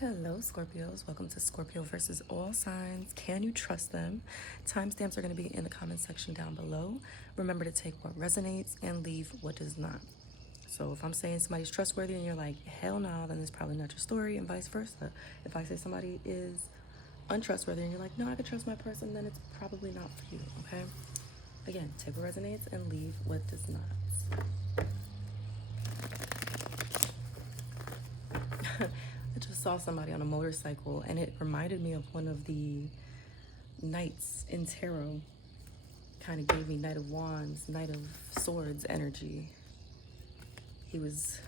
Hello, Scorpios. Welcome to Scorpio versus all signs. Can you trust them? Timestamps are going to be in the comment section down below. Remember to take what resonates and leave what does not. So if I'm saying somebody's trustworthy and you're like, hell no, then it's probably not your story, and vice versa. If I say somebody is untrustworthy and you're like, no, I can trust my person, then it's probably not for you, okay? Again, take what resonates and leave what does not. I just saw somebody on a motorcycle and it reminded me of one of the knights in tarot. Kind of gave me Knight of Wands, Knight of Swords energy. He was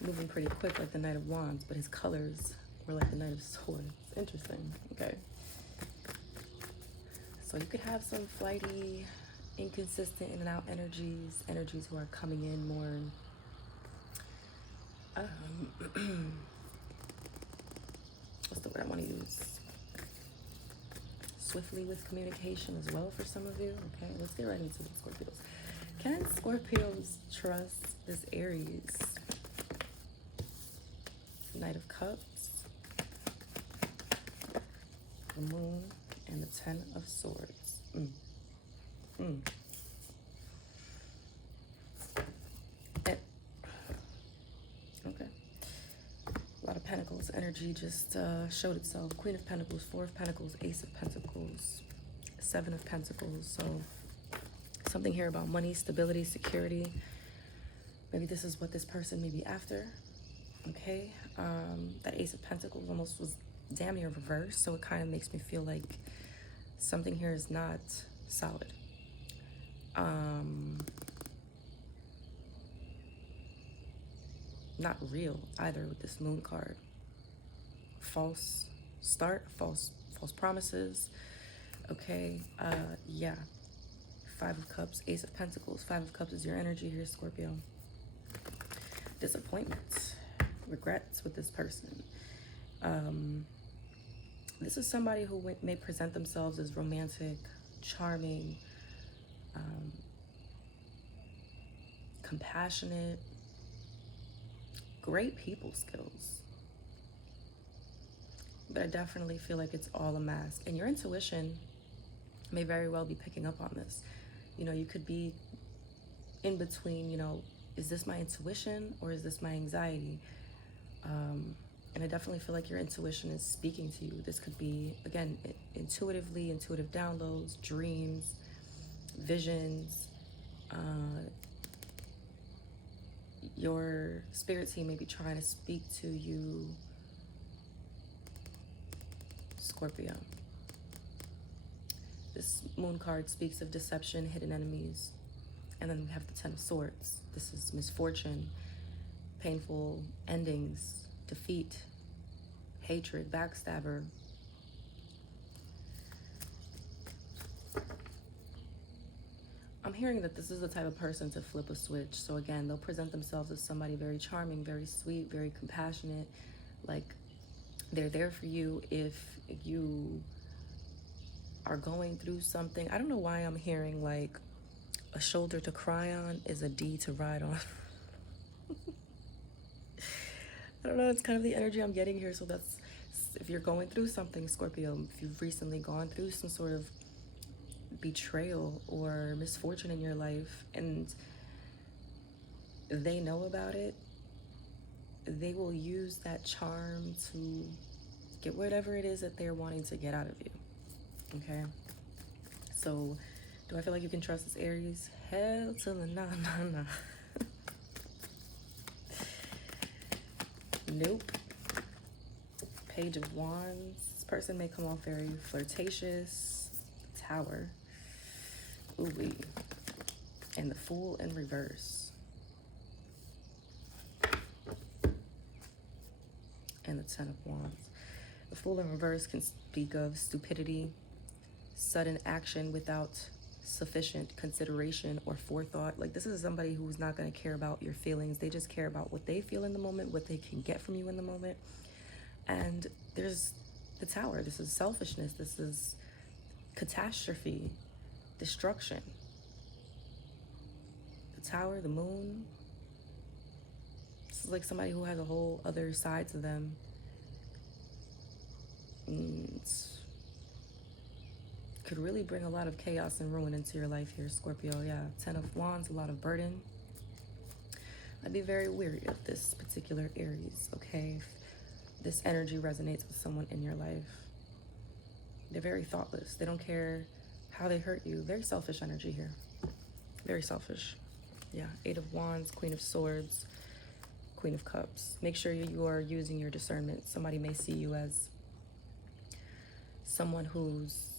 moving pretty quick like the Knight of Wands, but his colors were like the Knight of Swords. Interesting. Okay. So you could have some flighty, inconsistent in and out energies who are coming in more what's the word I want to use? Swiftly with communication as well for some of you. Okay, let's get right into the Scorpios. Can Scorpios trust this Aries? Knight of Cups, the Moon, and the Ten of Swords. Okay. A lot of Pentacles energy just showed itself. Queen of Pentacles, Four of Pentacles, Ace of Pentacles, Seven of Pentacles. So something here about money, stability, security. Maybe this is what this person may be after. Okay. That Ace of Pentacles almost was damn near reverse. So it kind of makes me feel like something here is not solid. Not real either with this Moon card. False start, false promises. Okay, yeah. Five of Cups, Ace of Pentacles. Five of Cups is your energy here, Scorpio. Disappointments, regrets with this person. This is somebody who may present themselves as romantic, charming, compassionate, great people skills. But I definitely feel like it's all a mask. And your intuition may very well be picking up on this. You know, you could be in between, you know, is this my intuition or is this my anxiety? And I definitely feel like your intuition is speaking to you. This could be, again, intuitive downloads, dreams, visions. Your spirit team may be trying to speak to you, Scorpio. This Moon card speaks of deception, hidden enemies. And then we have the Ten of Swords. This is misfortune, painful endings, defeat, hatred, backstabber. I'm hearing that this is the type of person to flip a switch. So again, they'll present themselves as somebody very charming, very sweet, very compassionate. Like, they're there for you if you are going through something. I don't know why I'm hearing like a shoulder to cry on is a D to ride on. I don't know, it's kind of the energy I'm getting here. So that's, if you're going through something, Scorpio, if you've recently gone through some sort of betrayal or misfortune in your life and they know about it, they will use that charm to get whatever it is that they're wanting to get out of you. Okay, so do I feel like you can trust this Aries? Hell to the nah. Nope. Page of Wands. This person may come off very flirtatious. Tower. Ooh-wee. And the Fool in reverse. And the Ten of Wands. The Fool in reverse can speak of stupidity, sudden action without sufficient consideration or forethought. Like, this is somebody who's not going to care about your feelings. They just care about what they feel in the moment, what they can get from you in the moment. And there's the Tower. This is selfishness. This is catastrophe, destruction. The Tower, the Moon. is like somebody who has a whole other side to them. Could really bring a lot of chaos and ruin into your life here, Scorpio. Yeah, 10 of Wands, a lot of burden. I'd be very wary of this particular Aries, okay? If this energy resonates with someone in your life. They're very thoughtless. They don't care how they hurt you. Very selfish energy here. Very selfish. Yeah, 8 of Wands, Queen of Swords, Queen of Cups. Make sure you are using your discernment. Somebody may see you as someone who's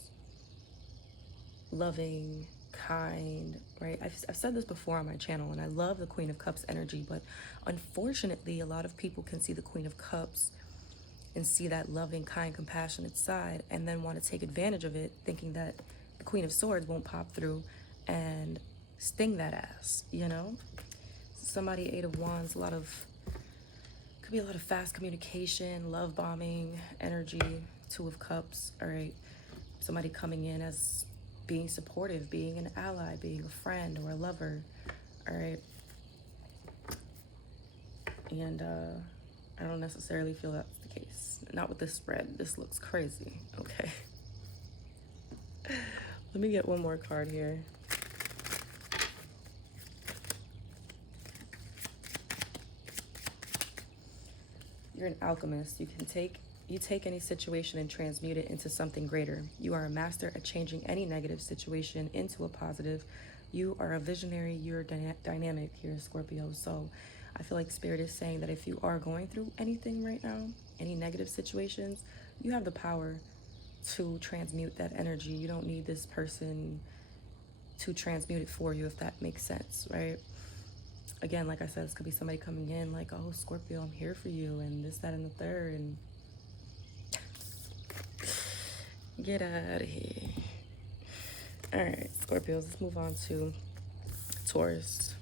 loving, kind, right? I've said this before on my channel, and I love the Queen of Cups energy, but unfortunately, a lot of people can see the Queen of Cups and see that loving, kind, compassionate side, and then want to take advantage of it, thinking that the Queen of Swords won't pop through and sting that ass, you know? Somebody, 8 of Wands, could be a lot of fast communication, love bombing energy. 2 of Cups, all right? Somebody coming in as being supportive, being an ally, being a friend or a lover, all right? And I don't necessarily feel that's the case. Not with this spread. This looks crazy, okay? Let me get one more card here. You're an alchemist. You take any situation and transmute it into something greater. You are a master at changing any negative situation into a positive. You are a visionary. You're dynamic here, Scorpio. So I feel like Spirit is saying that if you are going through anything right now, any negative situations, you have the power to transmute that energy. You don't need this person to transmute it for you, if that makes sense, right? Again, like I said, this could be somebody coming in like, oh, Scorpio, I'm here for you, and this, that, and the third, and get out of here. All right, Scorpios, let's move on to Taurus.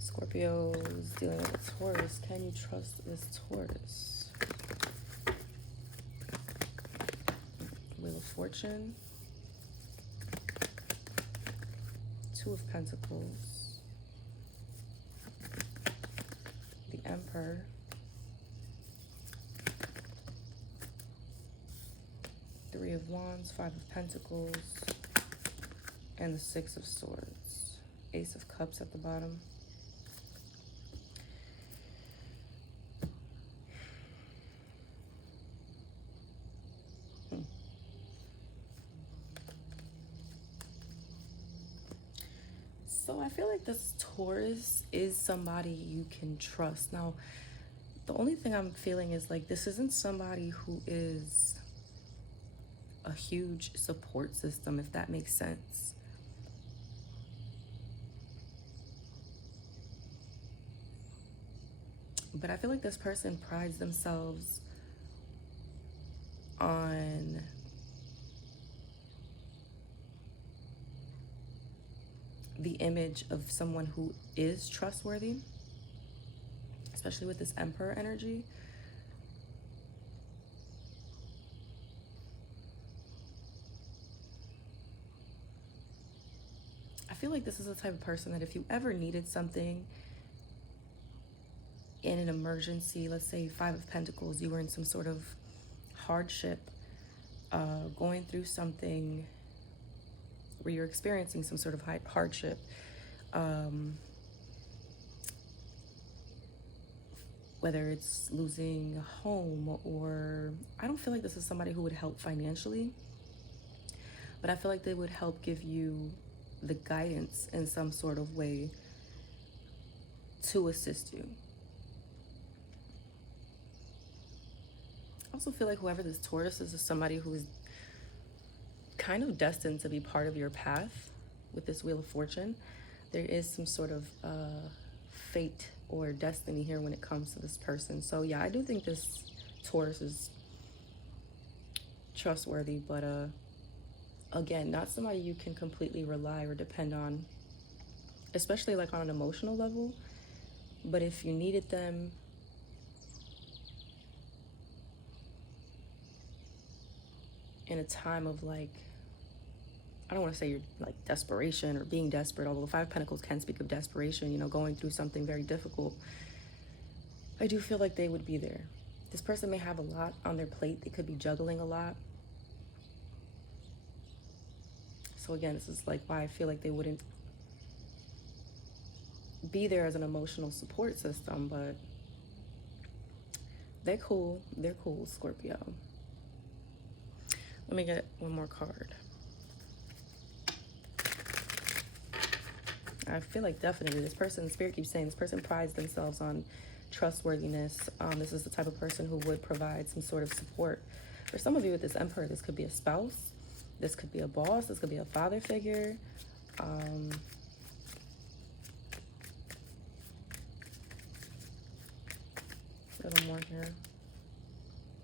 Scorpios dealing with a Taurus. Can you trust this Taurus? Wheel of Fortune. 2 of Pentacles. The Emperor. Three of Wands, 5 of Pentacles, and the 6 of Swords. Ace of Cups at the bottom. So I feel like this Taurus is somebody you can trust. Now, the only thing I'm feeling is like this isn't somebody who is a huge support system, if that makes sense. But I feel like this person prides themselves on the image of someone who is trustworthy, especially with this Emperor energy. I feel like this is the type of person that if you ever needed something in an emergency, let's say 5 of Pentacles, you were in some sort of hardship, going through something where you're experiencing some sort of hardship, whether it's losing a home, or I don't feel like this is somebody who would help financially, but I feel like they would help give you the guidance in some sort of way to assist you. I also feel like whoever this Taurus is somebody who is kind of destined to be part of your path with this Wheel of Fortune. There is some sort of fate or destiny here when it comes to this person. So yeah, I do think this Taurus is trustworthy, but again, not somebody you can completely rely or depend on, especially like on an emotional level. But if you needed them in a time of like I don't want to say you're like desperation or being desperate, although the Five of Pentacles can speak of desperation, you know, going through something very difficult. I do feel like they would be there. This person may have a lot on their plate. They could be juggling a lot. So again, this is like why I feel like they wouldn't be there as an emotional support system, but they're cool. They're cool, Scorpio. Let me get one more card. I feel like definitely this person, Spirit keeps saying this person prides themselves on trustworthiness. This is the type of person who would provide some sort of support. For some of you with this Emperor, this could be a spouse. This could be a boss. This could be a father figure. A little more here.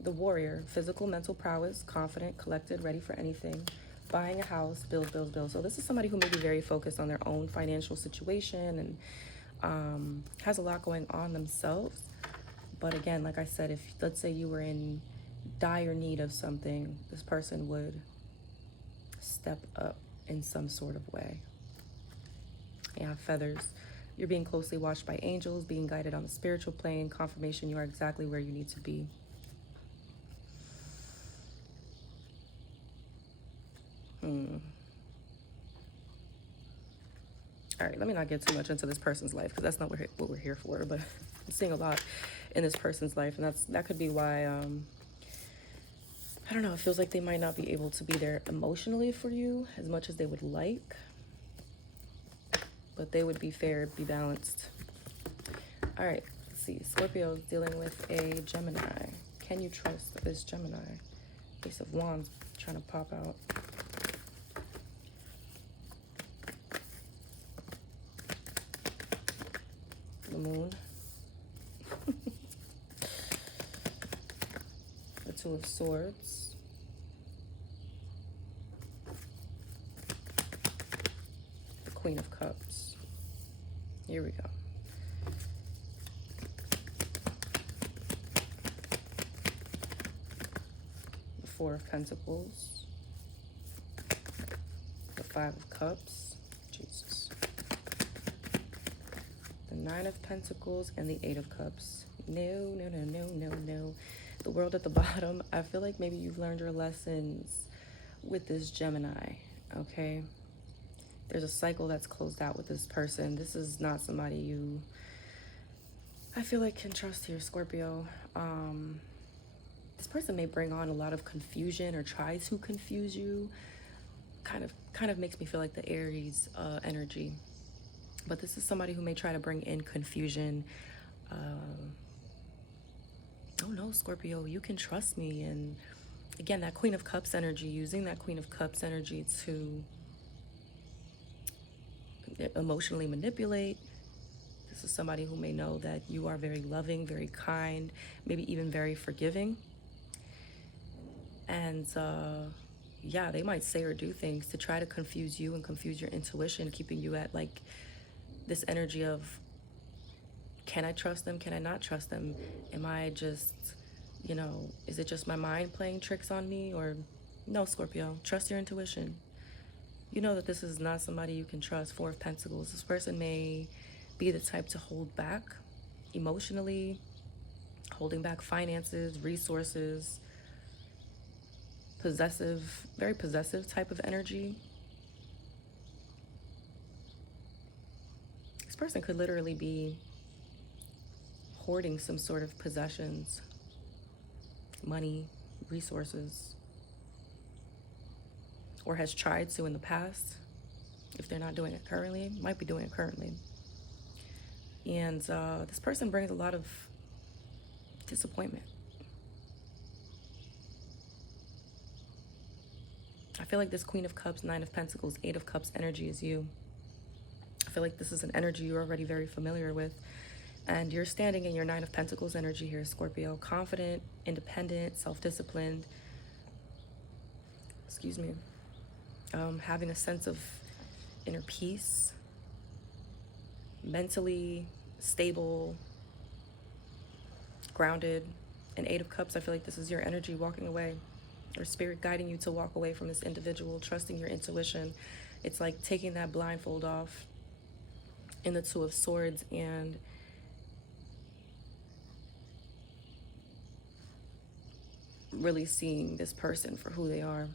The Warrior, physical, mental prowess, confident, collected, ready for anything. Buying a house, bills. So this is somebody who may be very focused on their own financial situation and has a lot going on themselves. But again, like I said, if let's say you were in dire need of something, this person would step up in some sort of way. Yeah, feathers. You're being closely watched by angels, being guided on the spiritual plane, confirmation you are exactly where you need to be. All right, let me not get too much into this person's life because that's not what we're here for. But I'm seeing a lot in this person's life, and that could be why. I don't know. It feels like they might not be able to be there emotionally for you as much as they would like, but they would be fair, be balanced. All right, let's see. Scorpio dealing with a Gemini. Can you trust this Gemini? Ace of Wands trying to pop out. The Moon. The Two of Swords. The Queen of Cups. Here we go. The Four of Pentacles. The Five of Cups. Jesus. The Nine of Pentacles and the Eight of Cups. No. The World at the bottom. I feel like maybe you've learned your lessons with this Gemini, okay? There's a cycle that's closed out with this person. This is not somebody you, I feel like, can trust here, Scorpio. This person may bring on a lot of confusion or try to confuse you. Kind of makes me feel like the Aries energy. But this is somebody who may try to bring in confusion. Oh no, Scorpio, you can trust me. And again, that Queen of Cups energy, using that Queen of Cups energy to emotionally manipulate. This is somebody who may know that you are very loving, very kind, maybe even very forgiving. And yeah, they might say or do things to try to confuse you and confuse your intuition, keeping you at like this energy of, can I trust them? Can I not trust them? Am I just, you know, is it just my mind playing tricks on me? Or no, Scorpio, trust your intuition. You know that this is not somebody you can trust. Four of Pentacles. This person may be the type to hold back emotionally, holding back finances, resources, possessive, very possessive type of energy. This person could literally be hoarding some sort of possessions, money, resources, or has tried to in the past. If they're not doing it currently, might be doing it currently. And this person brings a lot of disappointment. I feel like this Queen of Cups, Nine of Pentacles, Eight of Cups energy is you. I feel like this is an energy you're already very familiar with. And you're standing in your Nine of Pentacles energy here, Scorpio. Confident, independent, self-disciplined. Excuse me. Having a sense of inner peace. Mentally stable. Grounded. And Eight of Cups, I feel like this is your energy walking away. or spirit guiding you to walk away from this individual, trusting your intuition. It's like taking that blindfold off in the Two of Swords and really seeing this person for who they are.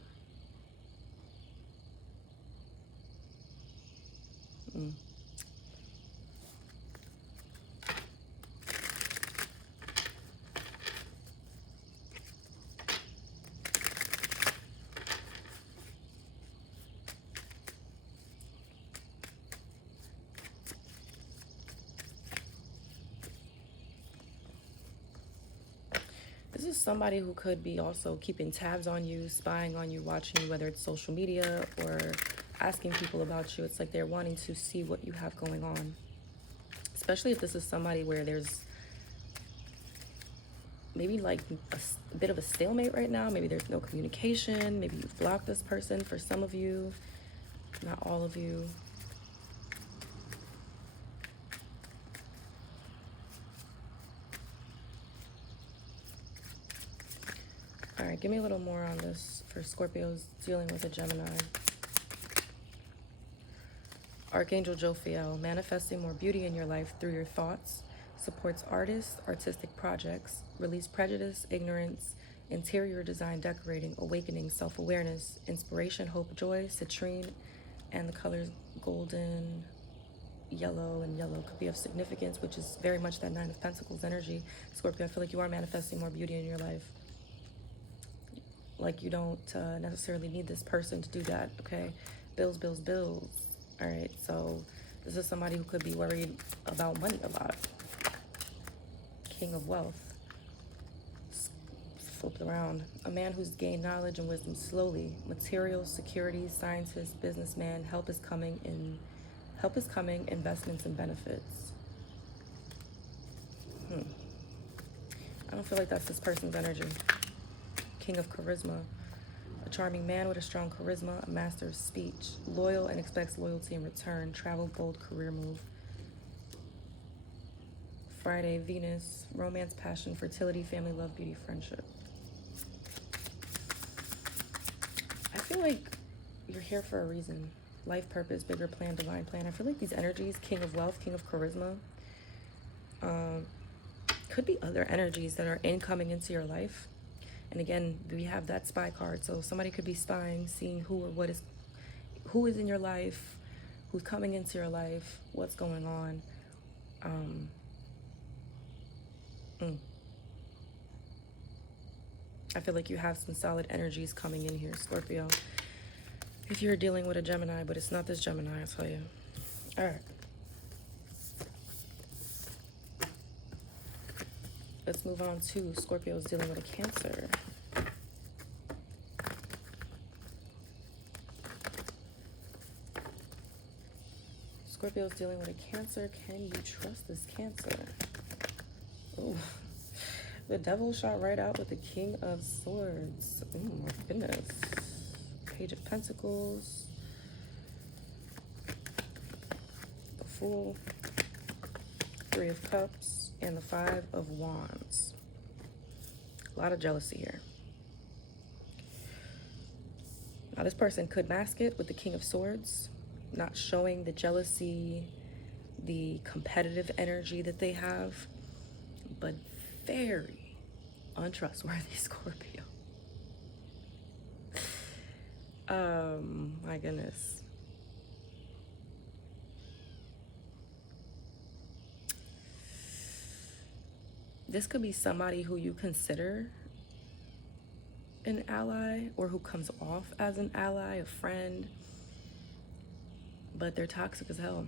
This is somebody who could be also keeping tabs on you, spying on you, watching you, whether it's social media or asking people about you. It's like they're wanting to see what you have going on. Especially if this is somebody where there's maybe like a bit of a stalemate right now. Maybe there's no communication. Maybe you've blocked this person for some of you, not all of you. All right, give me a little more on this for Scorpios dealing with a Gemini. Archangel Jophiel, manifesting more beauty in your life through your thoughts, supports artists, artistic projects, release prejudice, ignorance, interior design, decorating, awakening, self-awareness, inspiration, hope, joy, citrine, and the colors golden, yellow, and yellow could be of significance, which is very much that Nine of Pentacles energy. Scorpio, I feel like you are manifesting more beauty in your life. Like you don't necessarily need this person to do that, okay? Bills, bills, bills. All right, so this is somebody who could be worried about money a lot. King of Wealth. Flipped around. A man who's gained knowledge and wisdom slowly. Material, security, scientist, businessman. Help is coming, investments and benefits. I don't feel like that's this person's energy. King of Charisma. A charming man with a strong charisma, a master of speech, loyal and expects loyalty in return, travel, bold career move. Friday, Venus, romance, passion, fertility, family, love, beauty, friendship. I feel like you're here for a reason. Life purpose, bigger plan, divine plan. I feel like these energies, King of Wealth, King of Charisma, could be other energies that are incoming into your life. And again, we have that spy card. So somebody could be spying, seeing who is in your life, who's coming into your life, what's going on. I feel like you have some solid energies coming in here, Scorpio. If you're dealing with a Gemini, but it's not this Gemini, I'll tell you. All right. Let's move on to Scorpios dealing with a Cancer. Scorpios dealing with a Cancer. Can you trust this Cancer? Oh, the devil shot right out with the King of Swords. Oh my goodness. Page of Pentacles. The Fool. Three of Cups. And the Five of Wands. A lot of jealousy here. Now this person could mask it with the King of Swords, not showing the jealousy, the competitive energy that they have, but very untrustworthy, Scorpio. My goodness. This could be somebody who you consider an ally or who comes off as an ally, a friend, but they're toxic as hell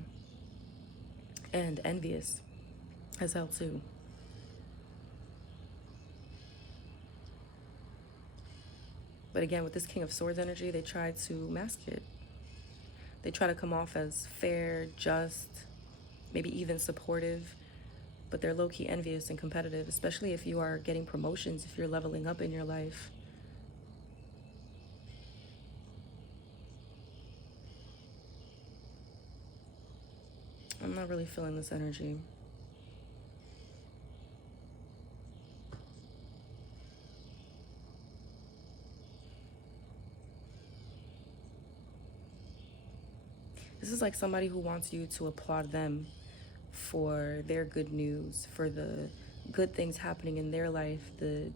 and envious as hell too. But again, with this King of Swords energy, they try to mask it. They try to come off as fair, just, maybe even supportive, but they're low-key envious and competitive, especially if you are getting promotions, if you're leveling up in your life. I'm not really feeling this energy. This is like somebody who wants you to applaud them for their good news, for the good things happening in their life, the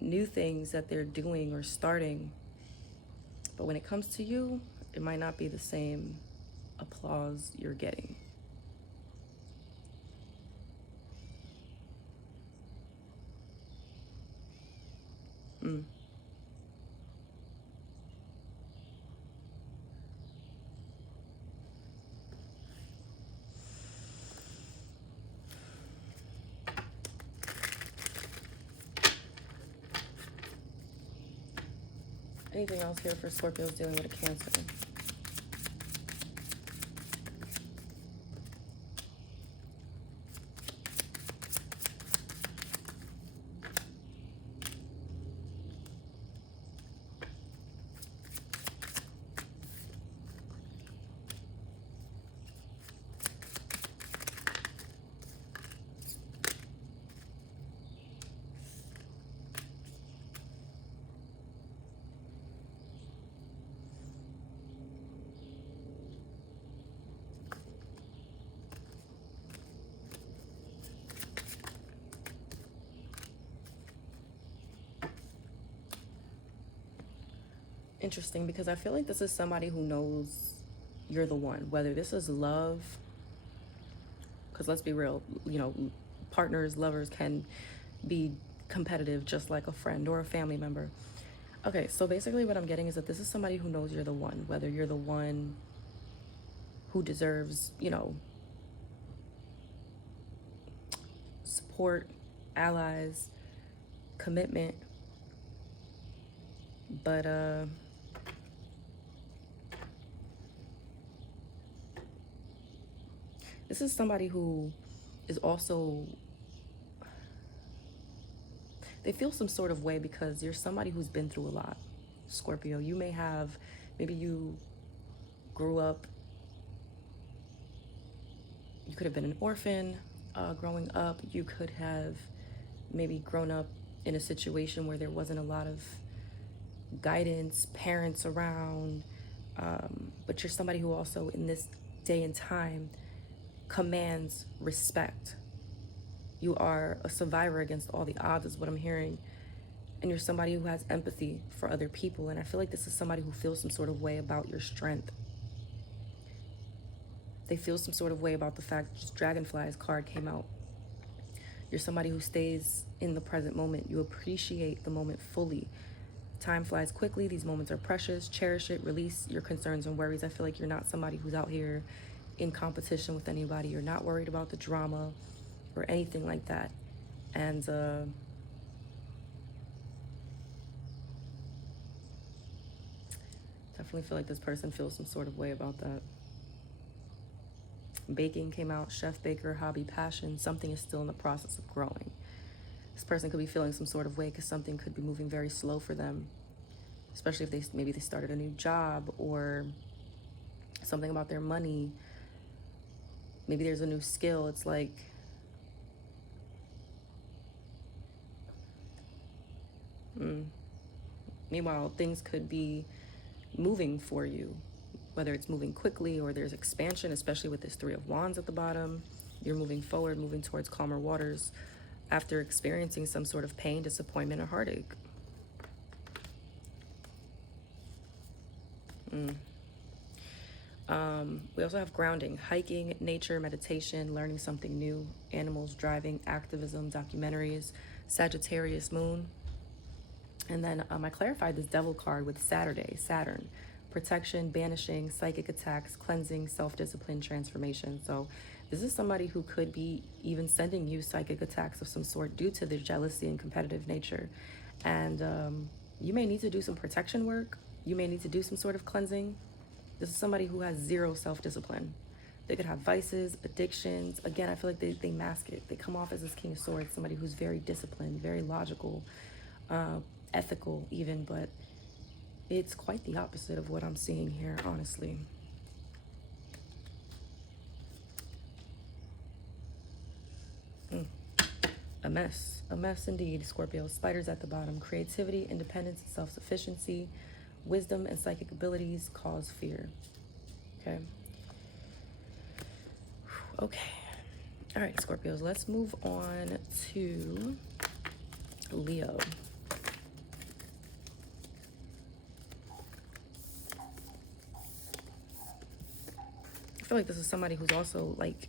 new things that they're doing or starting. But when it comes to you, it might not be the same applause you're getting. Anything else here for Scorpios dealing with a Cancer? Interesting, because I feel like this is somebody who knows you're the one, whether this is love, because let's be real, you know, partners, lovers can be competitive just like a friend or a family member. Okay, so basically what I'm getting is that this is somebody who knows you're the one, whether you're the one who deserves, you know, support, allies, commitment, but this is somebody who is also, they feel some sort of way because you're somebody who's been through a lot, Scorpio. You may have, maybe you grew up, you could have been an orphan growing up. You could have maybe grown up in a situation where there wasn't a lot of guidance, parents around, but you're somebody who also in this day and time commands respect. You are a survivor against all the odds is what I'm hearing. And you're somebody who has empathy for other people. And I feel like this is somebody who feels some sort of way about your strength. They feel some sort of way about the fact that Dragonfly's card came out. You're somebody who stays in the present moment. You appreciate the moment fully. Time flies quickly. These moments are precious. Cherish it. Release your concerns and worries. I feel like you're not somebody who's out here in competition with anybody. You're not worried about the drama or anything like that. And definitely feel like this person feels some sort of way about that. Baking came out, chef, baker, hobby, passion. Something is still in the process of growing. This person could be feeling some sort of way because something could be moving very slow for them, especially if maybe they started a new job or something about their money. Maybe there's a new skill. It's like, meanwhile, things could be moving for you, whether it's moving quickly or there's expansion, especially with this Three of Wands at the bottom. You're moving forward, moving towards calmer waters after experiencing some sort of pain, disappointment, or heartache. We also have grounding, hiking, nature, meditation, learning something new, animals, driving, activism, documentaries, Sagittarius moon. And then I clarified this devil card with Saturn, protection, banishing, psychic attacks, cleansing, self-discipline, transformation. So this is somebody who could be even sending you psychic attacks of some sort due to their jealousy and competitive nature. And you may need to do some protection work. You may need to do some sort of cleansing. This is somebody who has zero self-discipline. They could have vices, addictions. Again, I feel like they mask it. They come off as this King of Swords, somebody who's very disciplined, very logical, ethical even, but it's quite the opposite of what I'm seeing here, honestly. A mess indeed, Scorpio. Spiders at the bottom. Creativity, independence, self-sufficiency, wisdom, and psychic abilities cause fear. Okay. Okay. All right, Scorpios, let's move on to Leo. I feel like this is somebody who's also like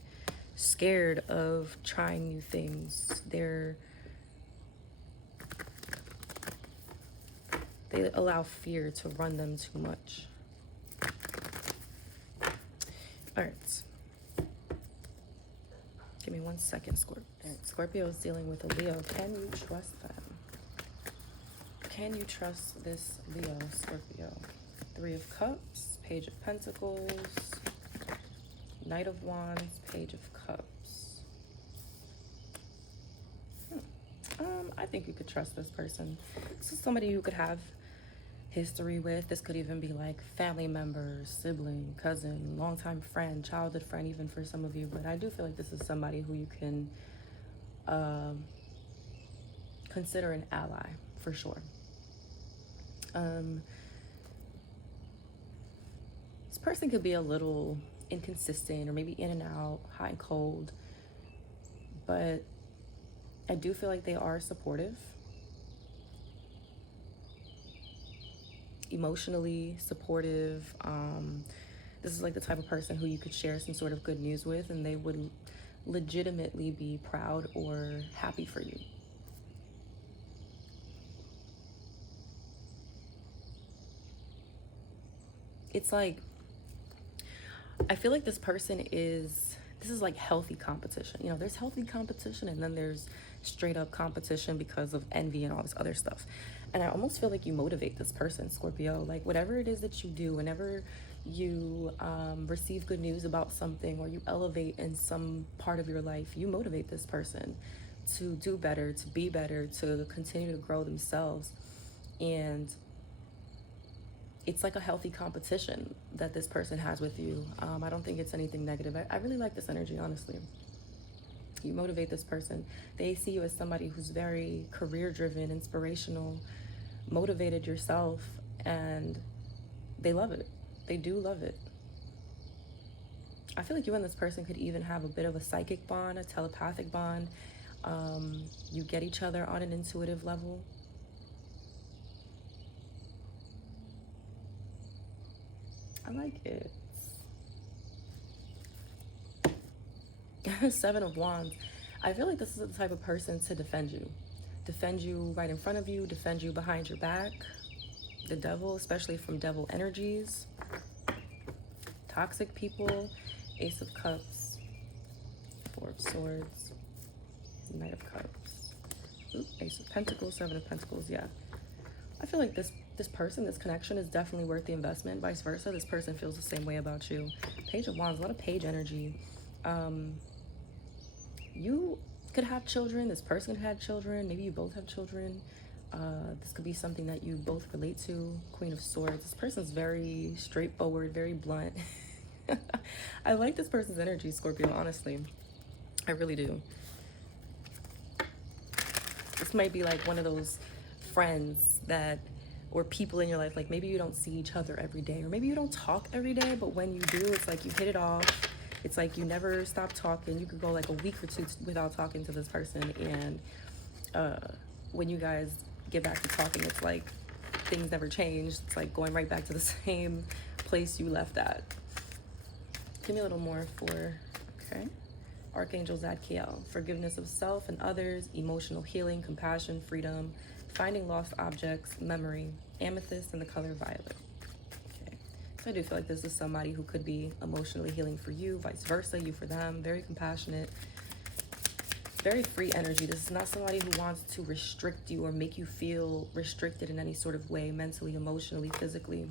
scared of trying new things. They allow fear to run them too much. All right. Give me 1 second, Scorpio. All right, Scorpio is dealing with a Leo. Can you trust them? Can you trust this Leo, Scorpio? 3 of Cups, Page of Pentacles, Knight of Wands, Page of Cups. I think you could trust this person. This is somebody you could have history with. This could even be like family member, sibling, cousin, longtime friend, childhood friend, even for some of you. But I do feel like this is somebody who you can consider an ally for sure. This person could be a little inconsistent or maybe in and out, hot and cold, but I do feel like they are supportive. Emotionally supportive. This is like the type of person who you could share some sort of good news with and they would legitimately be proud or happy for you. It's like, I feel like this is like healthy competition. You know, there's healthy competition and then there's straight up competition because of envy and all this other stuff. And I almost feel like you motivate this person, Scorpio. Like whatever it is that you do, whenever you receive good news about something or you elevate in some part of your life, you motivate this person to do better, to be better, to continue to grow themselves. And it's like a healthy competition that this person has with you. I don't think it's anything negative. I really like this energy, honestly. You motivate this person. They see you as somebody who's very career-driven, inspirational, motivated yourself, and they love it. They do love it. I feel like you and this person could even have a bit of a psychic bond, a telepathic bond. You get each other on an intuitive level. I like it. 7 of Wands. I feel like this is the type of person to defend you. Defend you right in front of you, defend you behind your back. The devil, especially from devil energies. Toxic people. Ace of Cups. 4 of Swords. Knight of Cups. Ooh, Ace of Pentacles, 7 of Pentacles, yeah. I feel like this person, this connection is definitely worth the investment. Vice versa, this person feels the same way about you. Page of Wands, a lot of page energy. You could have children. This person could have children. Maybe you both have children. This could be something that you both relate to. Queen of Swords. This person's very straightforward, very blunt. I like this person's energy, Scorpio, honestly. I really do. This might be like one of those friends that, or people in your life, like maybe you don't see each other every day, or maybe you don't talk every day, but when you do, it's like you hit it off. It's like you never stop talking. You could go like a week or 2 without talking to this person, and when you guys get back to talking, it's like things never changed. It's like going right back to the same place you left at. Give me a little more for, okay. Archangel Zadkiel, forgiveness of self and others, emotional healing, compassion, freedom, finding lost objects, memory, amethyst, and the color violet. Okay, so I do feel like this is somebody who could be emotionally healing for you, vice versa, you for them. Very compassionate, very free energy. This is not somebody who wants to restrict you or make you feel restricted in any sort of way, mentally, emotionally, physically.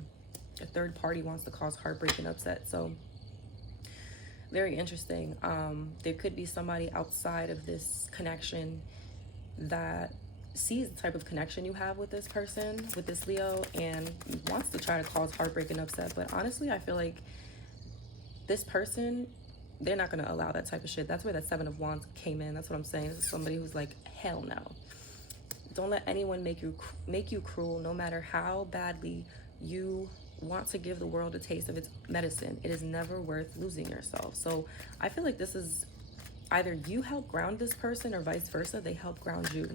A third party wants to cause heartbreak and upset. So very interesting. There could be somebody outside of this connection that sees the type of connection you have with this person, with this Leo, and wants to try to cause heartbreak and upset. But honestly, I feel like this person, they're not going to allow that type of shit. That's where that 7 of Wands came in. That's what I'm saying. This is somebody who's like, hell no. Don't let anyone make you cruel, no matter how badly you want to give the world a taste of its medicine. It is never worth losing yourself. So I feel like this is either you help ground this person or vice versa. They help ground you.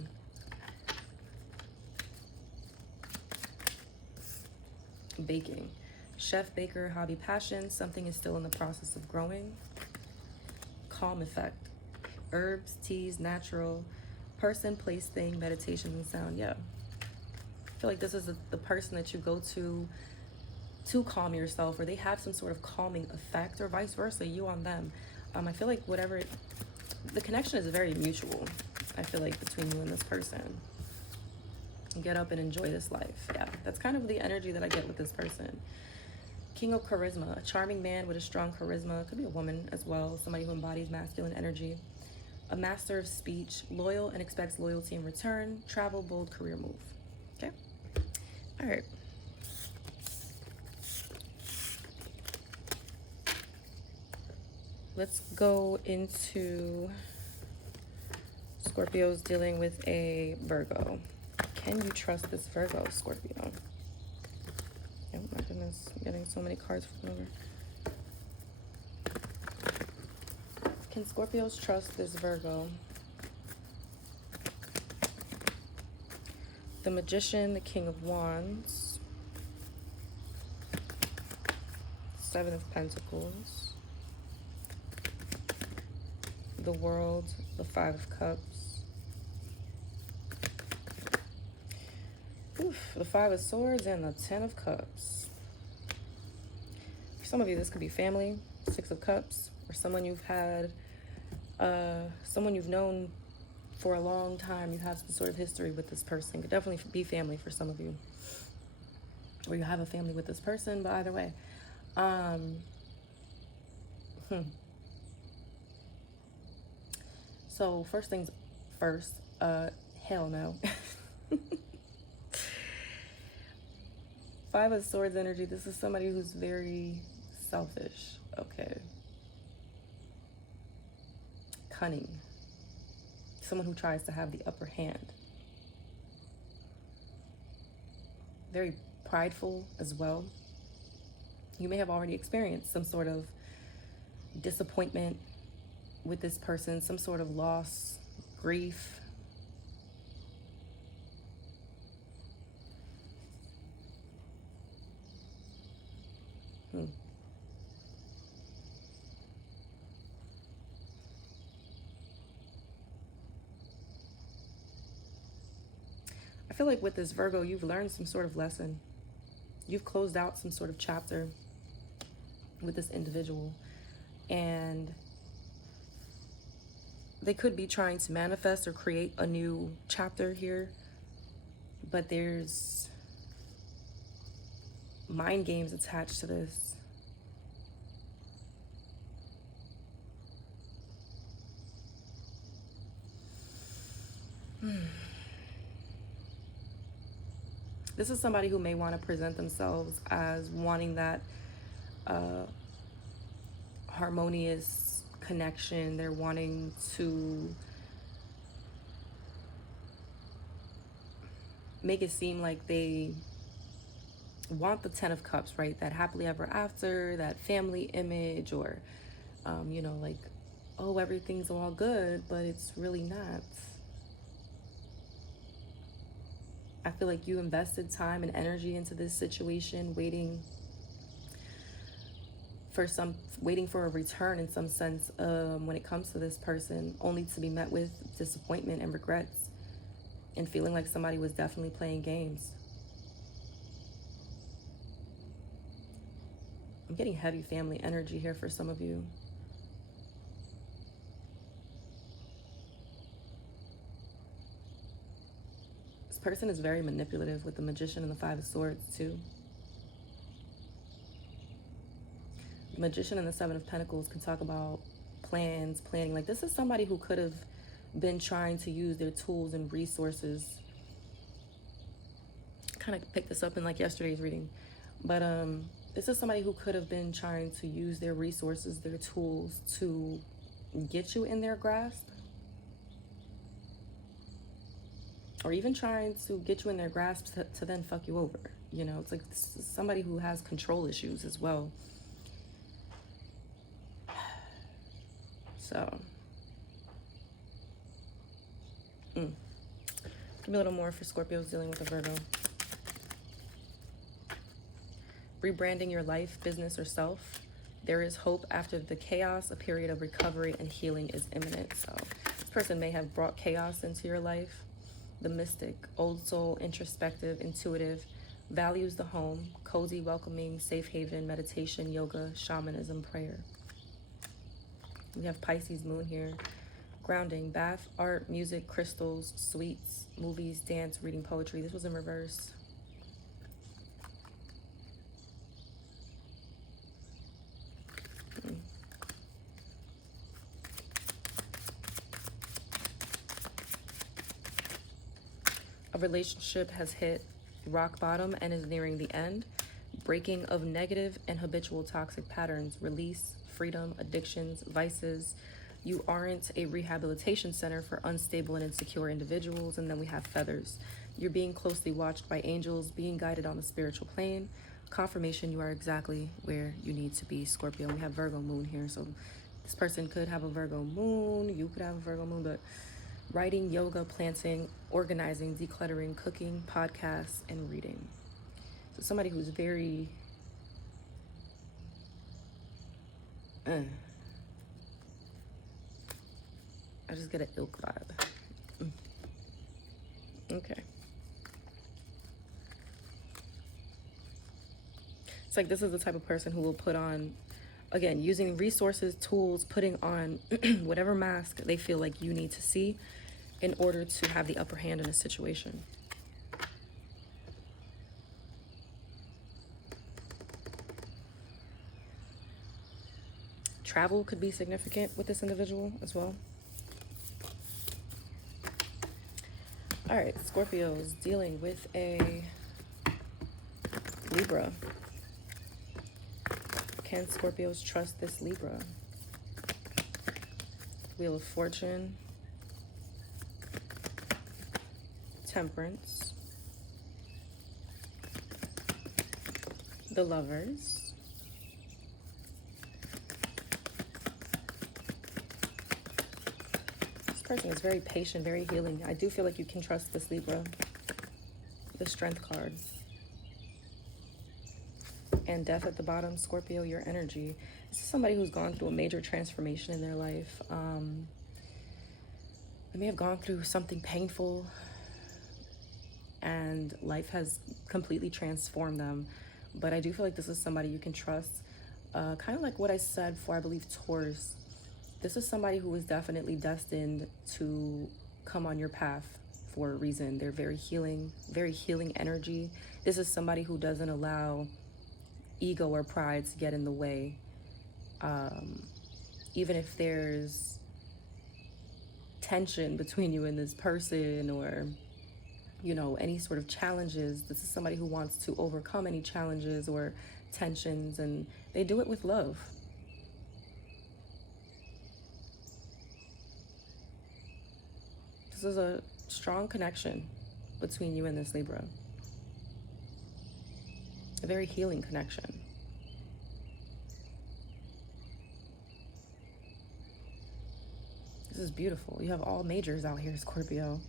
Baking. Chef, baker, hobby, passion. Something is still in the process of growing. Calm effect. Herbs, teas, natural. Person, place, thing, meditation, and sound. Yeah. I feel like this is the person that you go to calm yourself, or they have some sort of calming effect, or vice versa, you on them. I feel like the connection is very mutual, I feel like, between you and this person. Get up and enjoy this life. Yeah, that's kind of the energy that I get with this person. King of charisma, a charming man with a strong charisma. Could be a woman as well, somebody who embodies masculine energy. A master of speech, loyal and expects loyalty in return. Travel, bold career move. Okay. All right. Let's go into Scorpios dealing with a Virgo. Can you trust this Virgo, Scorpio? Oh my goodness, I'm getting so many cards from over. Can Scorpios trust this Virgo? The Magician, the King of Wands, Seven of Pentacles, the World, the Five of Cups, the Five of Swords, and the Ten of Cups. For some of you, this could be family, Six of Cups, or someone you've had, someone you've known for a long time. You have some sort of history with this person. Could definitely be family for some of you, or you have a family with this person. But either way, So first things first, hell no. Five of Swords energy. This is somebody who's very selfish. Okay. Cunning. Someone who tries to have the upper hand. Very prideful as well. You may have already experienced some sort of disappointment with this person, some sort of loss, grief. I feel like with this Virgo, you've learned some sort of lesson. You've closed out some sort of chapter with this individual. And they could be trying to manifest or create a new chapter here. But there's mind games attached to this. This is somebody who may want to present themselves as wanting that harmonious connection. They're wanting to make it seem like they want the Ten of Cups, right? That happily ever after, that family image, or, you know, like, oh, everything's all good, but it's really not. I feel like you invested time and energy into this situation, waiting for a return in some sense when it comes to this person, only to be met with disappointment and regrets, and feeling like somebody was definitely playing games. I'm getting heavy family energy here for some of you. This person is very manipulative with the Magician and the Five of Swords too. The Magician and the Seven of Pentacles can talk about plans, planning. Like, this is somebody who could have been trying to use their tools and resources. Kind of picked this up in like yesterday's reading. But this is somebody who could have been trying to use their resources, their tools, to get you in their grasp. or even trying to get you in their grasp to then fuck you over. You know, it's like this is somebody who has control issues as well. So, give me a little more for Scorpios dealing with a Virgo. Rebranding your life, business, or self. There is hope after the chaos. A period of recovery and healing is imminent. So this person may have brought chaos into your life. The mystic, old soul, introspective, intuitive, values the home, cozy, welcoming, safe haven, meditation, yoga, shamanism, prayer. We have Pisces moon here. Grounding, bath, art, music, crystals, sweets, movies, dance, reading poetry. This was in reverse. A relationship has hit rock bottom and is nearing the end. Breaking of negative and habitual toxic patterns. Release, freedom, addictions, vices. You aren't a rehabilitation center for unstable and insecure individuals. And then we have feathers. You're being closely watched by angels, being guided on the spiritual plane. Confirmation you are exactly where you need to be, Scorpio. We have Virgo moon here. So this person could have a Virgo moon. You could have a Virgo moon, but writing, yoga, planting, organizing, decluttering, cooking, podcasts, and reading. So somebody who's very I just get an ilk vibe. Okay. It's like this is the type of person who will put on, again, using resources, tools, putting on whatever mask they feel like you need to see in order to have the upper hand in a situation. Travel could be significant with this individual as well. All right, Scorpios dealing with a Libra. Can Scorpios trust this Libra? Wheel of Fortune. Temperance. The Lovers. This person is very patient, very healing. I do feel like you can trust this Libra. The Strength card. And Death at the bottom, Scorpio, your energy. This is somebody who's gone through a major transformation in their life. They may have gone through something painful and life has completely transformed them. But I do feel like this is somebody you can trust. Kind of like what I said for, I believe, Taurus. This is somebody who is definitely destined to come on your path for a reason. They're very healing energy. This is somebody who doesn't allow ego or pride to get in the way. Even if there's tension between you and this person, or you know, any sort of challenges, this is somebody who wants to overcome any challenges or tensions, and they do it with love. This is a strong connection between you and this Libra. A very healing connection. This is beautiful. You have all majors out here, Scorpio.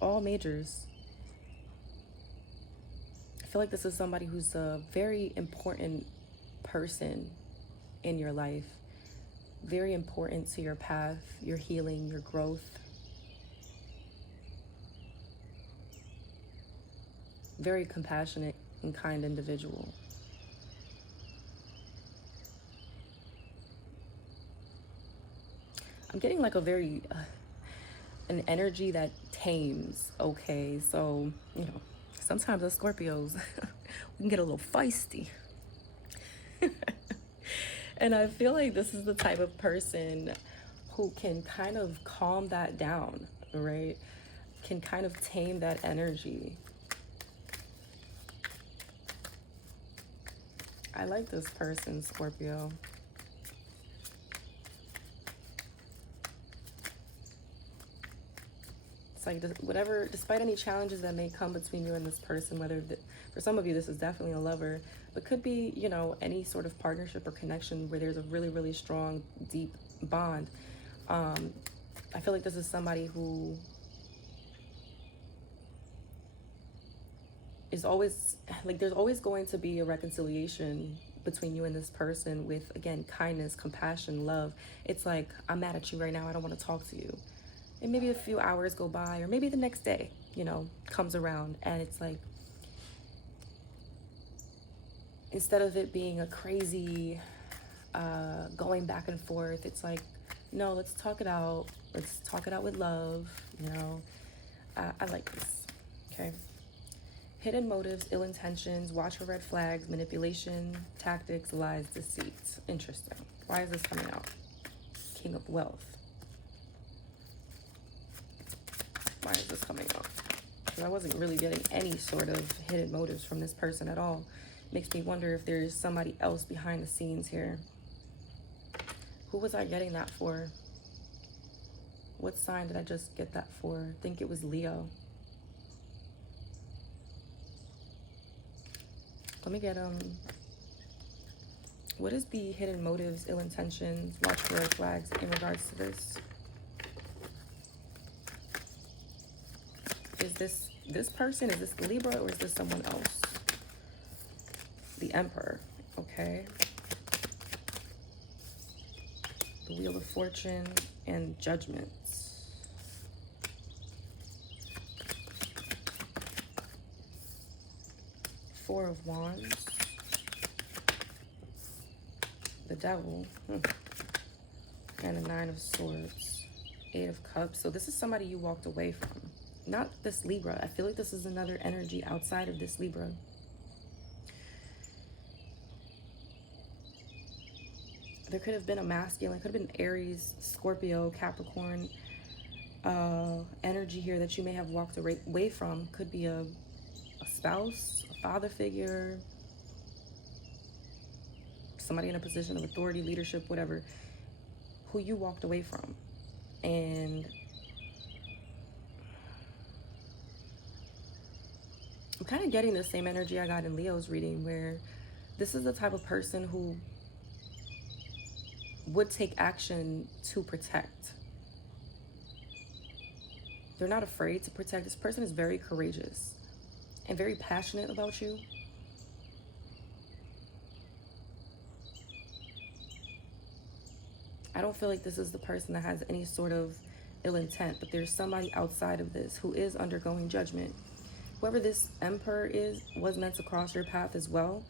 All majors. I feel like this is somebody who's a very important person in your life. Very important to your path, your healing, your growth. Very compassionate and kind individual. I'm getting like a very an energy that tames. Okay, so you know, sometimes as Scorpios we can get a little feisty. And I feel like this is the type of person who can kind of calm that down, right? Can kind of tame that energy. I like this person, Scorpio. like whatever, despite any challenges that may come between you and this person, whether for some of you this is definitely a lover, but could be, you know, any sort of partnership or connection where there's a really, really strong, deep bond. I feel like this is somebody who is always, like, there's always going to be a reconciliation between you and this person with, again, kindness, compassion, love. It's like, I'm mad at you right now, I don't want to talk to you. And maybe a few hours go by, or maybe the next day, you know, comes around, and it's like, instead of it being a crazy going back and forth, it's like, no, let's talk it out. Let's talk it out with love, you know. I like this, okay? Hidden motives, ill intentions, watch for red flags, manipulation, tactics, lies, deceit. Interesting. Why is this coming out? King of wealth. Why is this coming out? Because I wasn't really getting any sort of hidden motives from this person at all. Makes me wonder if there's somebody else behind the scenes here. Who was I getting that for? What sign did I just get that for? I think it was Leo. Let me get what is the hidden motives, ill intentions, watch for red flags in regards to this? Is this person, is this Libra, or is this someone else? The Emperor, okay. The Wheel of Fortune and Judgment. Four of Wands. The Devil. And the Nine of Swords. Eight of Cups. So this is somebody you walked away from. Not this Libra. I feel like this is another energy outside of this Libra. There could have been a masculine, could have been Aries, Scorpio, Capricorn energy here that you may have walked away from. Could be a spouse, a father figure, somebody in a position of authority, leadership, whatever, who you walked away from. And I'm kind of getting the same energy I got in Leo's reading, where this is the type of person who would take action to protect. They're not afraid to protect. This person is very courageous and very passionate about you. I don't feel like this is the person that has any sort of ill intent, but there's somebody outside of this who is undergoing judgment. Whoever this Emperor was meant to cross your path as well,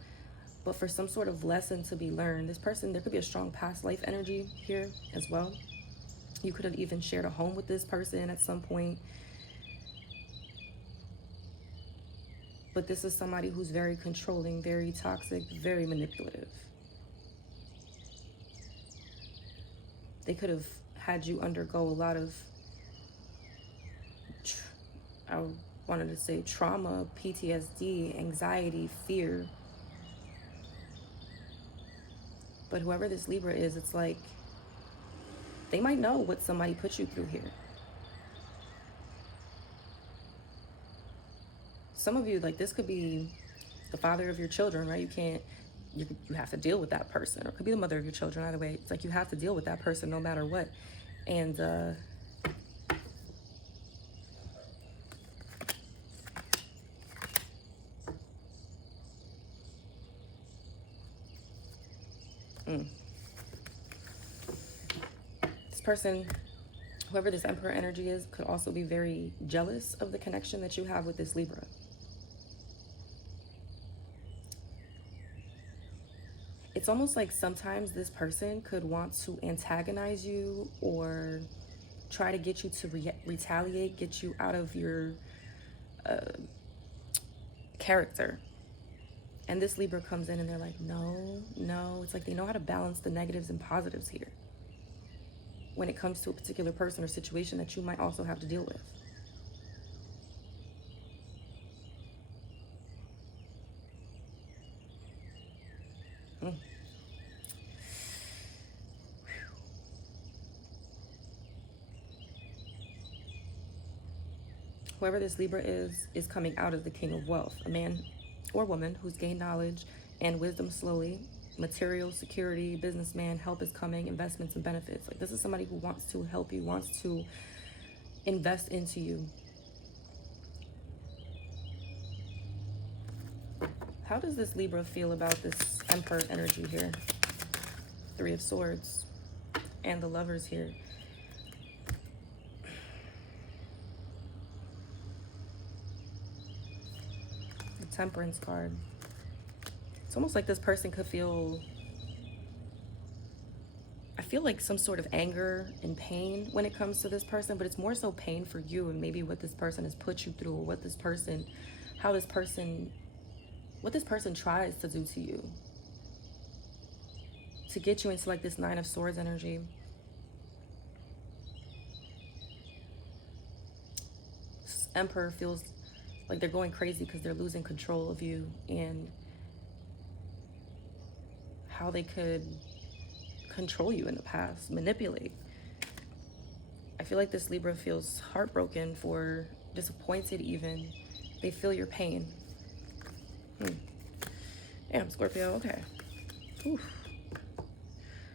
but for some sort of lesson to be learned. This person, there could be a strong past life energy here as well. You could have even shared a home with this person at some point. But this is somebody who's very controlling, very toxic, very manipulative. They could have had you undergo a lot of, I wanted to say trauma, PTSD, anxiety, fear. But whoever this Libra is, it's like, they might know what somebody put you through here. Some of you, like, this could be the father of your children, right? You have to deal with that person. Or it could be the mother of your children, either way. It's like you have to deal with that person no matter what. And this person, whoever this Emperor energy is, could also be very jealous of the connection that you have with this Libra. It's almost like sometimes this person could want to antagonize you or try to get you to retaliate, get you out of your character. And this Libra comes in and they're like, no. It's like they know how to balance the negatives and positives here when it comes to a particular person or situation that you might also have to deal with. Whoever this Libra is coming out as the king of wealth. A man or woman who's gained knowledge and wisdom slowly. Material, security, businessman, help is coming, investments and benefits. Like, this is somebody who wants to help you, wants to invest into you. How does this Libra feel about this Emperor energy here? Three of Swords and the Lovers here. The Temperance card. It's almost like this person could feel, I feel like some sort of anger and pain when it comes to this person, but it's more so pain for you and maybe what this person has put you through, or what this person tries to do to you to get you into like this Nine of Swords energy. This Emperor feels like they're going crazy because they're losing control of you and how they could control you in the past, manipulate. I feel like this Libra feels heartbroken, for disappointed even. They feel your pain. Damn, Scorpio, okay. Oof.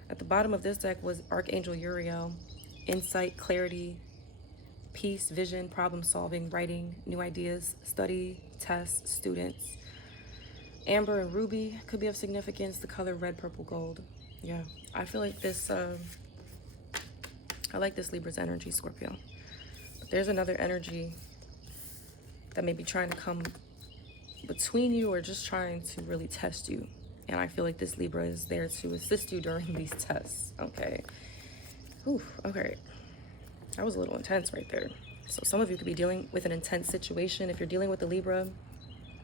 At the bottom of this deck was Archangel Uriel. Insight, clarity, peace, vision, problem solving, writing, new ideas, study, tests, students. Amber and ruby could be of significance. The color red, purple, gold. Yeah, I feel like this, I like this Libra's energy, Scorpio. But there's another energy that may be trying to come between you, or just trying to really test you. And I feel like this Libra is there to assist you during these tests, okay? Oof, okay. That was a little intense right there. So some of you could be dealing with an intense situation if you're dealing with the Libra,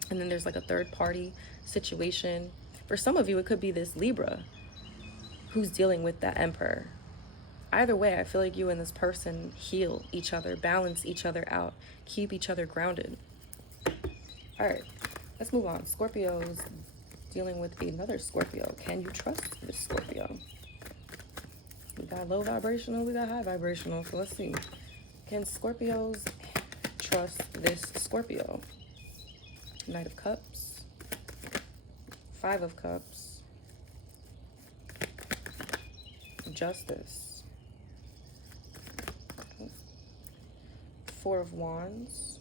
and then there's like a third party situation. For some of you, it could be this Libra who's dealing with that Emperor. Either way, I feel like you and this person heal each other, balance each other out, keep each other grounded. All right, let's move on. Scorpio's dealing with another Scorpio. Can you trust this Scorpio? We got low vibrational, we got high vibrational. So let's see. Can Scorpios trust this Scorpio? Knight of Cups, Five of Cups, Justice, Four of Wands,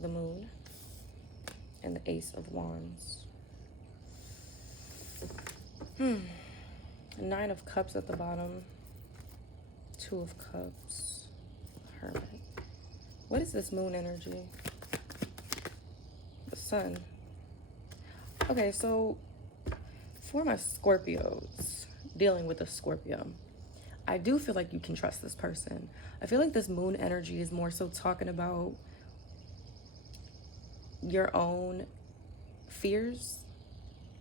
the Moon, and the Ace of Wands. Nine of Cups at the bottom, Two of Cups, Hermit. What is this Moon energy? The Sun. Okay, so for my Scorpios dealing with a Scorpio, I do feel like you can trust this person. I feel like this Moon energy is more so talking about your own fears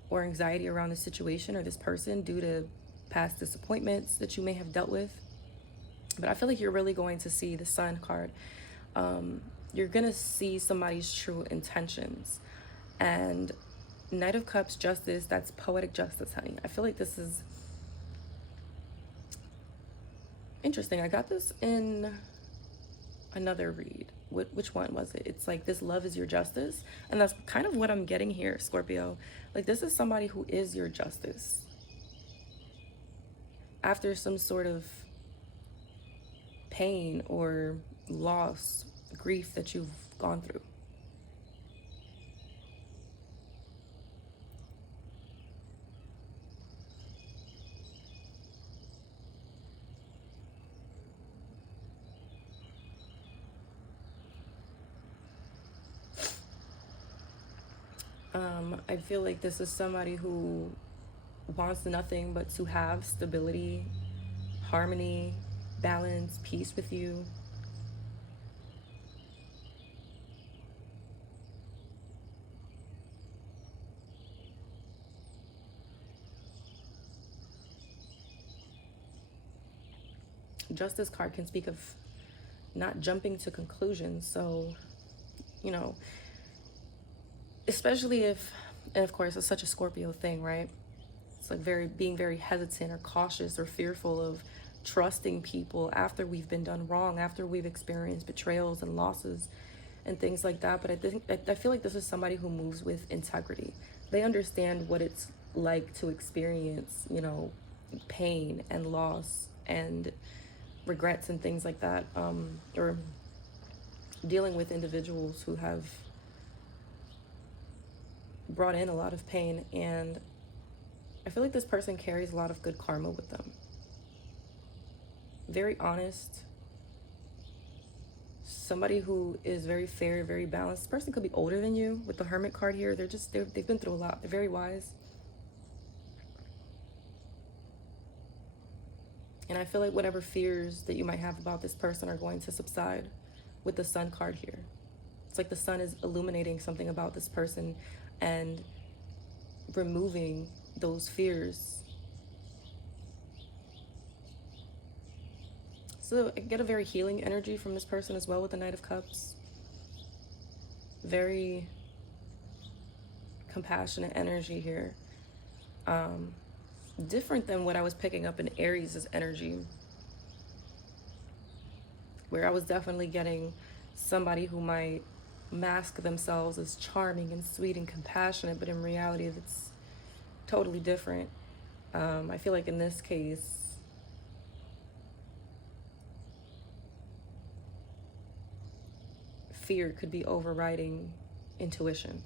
or anxiety around the situation or this person due to past disappointments that you may have dealt with. But I feel like you're really going to see the Sun card. You're gonna see somebody's true intentions. And Knight of Cups, Justice, that's poetic justice, honey. I feel like this is interesting. I got this in another read. Which one was it? It's like this love is your justice. And that's kind of what I'm getting here, Scorpio. Like, this is somebody who is your justice. After some sort of pain or loss, grief that you've gone through. I feel like this is somebody who wants nothing but to have stability, harmony, balance, peace with you. Justice card can speak of not jumping to conclusions. So, you know, especially if, and of course, it's such a Scorpio thing, right? It's like being very hesitant or cautious or fearful of trusting people after we've been done wrong, after we've experienced betrayals and losses and things like that. But I feel like this is somebody who moves with integrity. They understand what it's like to experience, you know, pain and loss and regrets and things like that, or dealing with individuals who have brought in a lot of pain. And I feel like this person carries a lot of good karma with them. Very honest, somebody who is very fair, very balanced. This person could be older than you. With the Hermit card here, they've been through a lot. They're very wise. And I feel like whatever fears that you might have about this person are going to subside with the Sun card here. It's like the sun is illuminating something about this person and removing those fears. So I get a very healing energy from this person as well with the Knight of Cups. Very compassionate energy here. Different than what I was picking up in Aries' energy, where I was definitely getting somebody who might mask themselves as charming and sweet and compassionate, but in reality it's totally different. I feel like in this case, fear could be overriding intuition.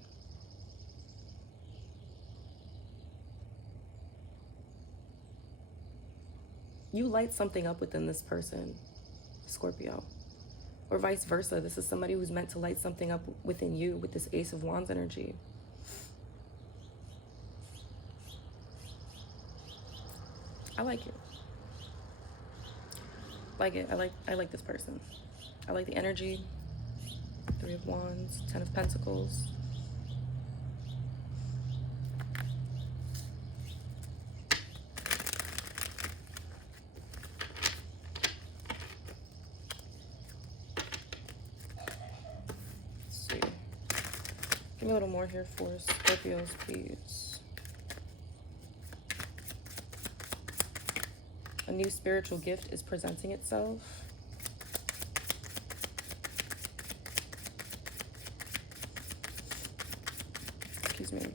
You light something up within this person, Scorpio. Or vice versa. This is somebody who's meant to light something up within you with this Ace of Wands energy. I like it. I like this person. I like the energy. 3 of Wands, 10 of Pentacles. Give me a little more here for Scorpios, please. A new spiritual gift is presenting itself. Excuse me.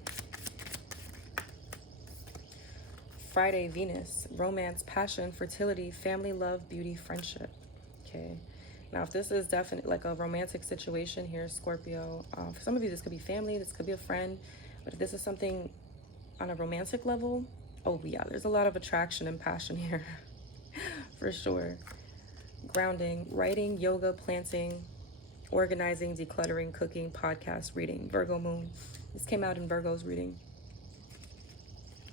Friday, Venus, romance, passion, fertility, family, love, beauty, friendship. Okay. Now, if this is definitely like a romantic situation here, Scorpio, for some of you, this could be family, this could be a friend. But if this is something on a romantic level, oh yeah, there's a lot of attraction and passion here, for sure. Grounding, writing, yoga, planting, organizing, decluttering, cooking, podcast, reading, Virgo moon. This came out in Virgo's reading.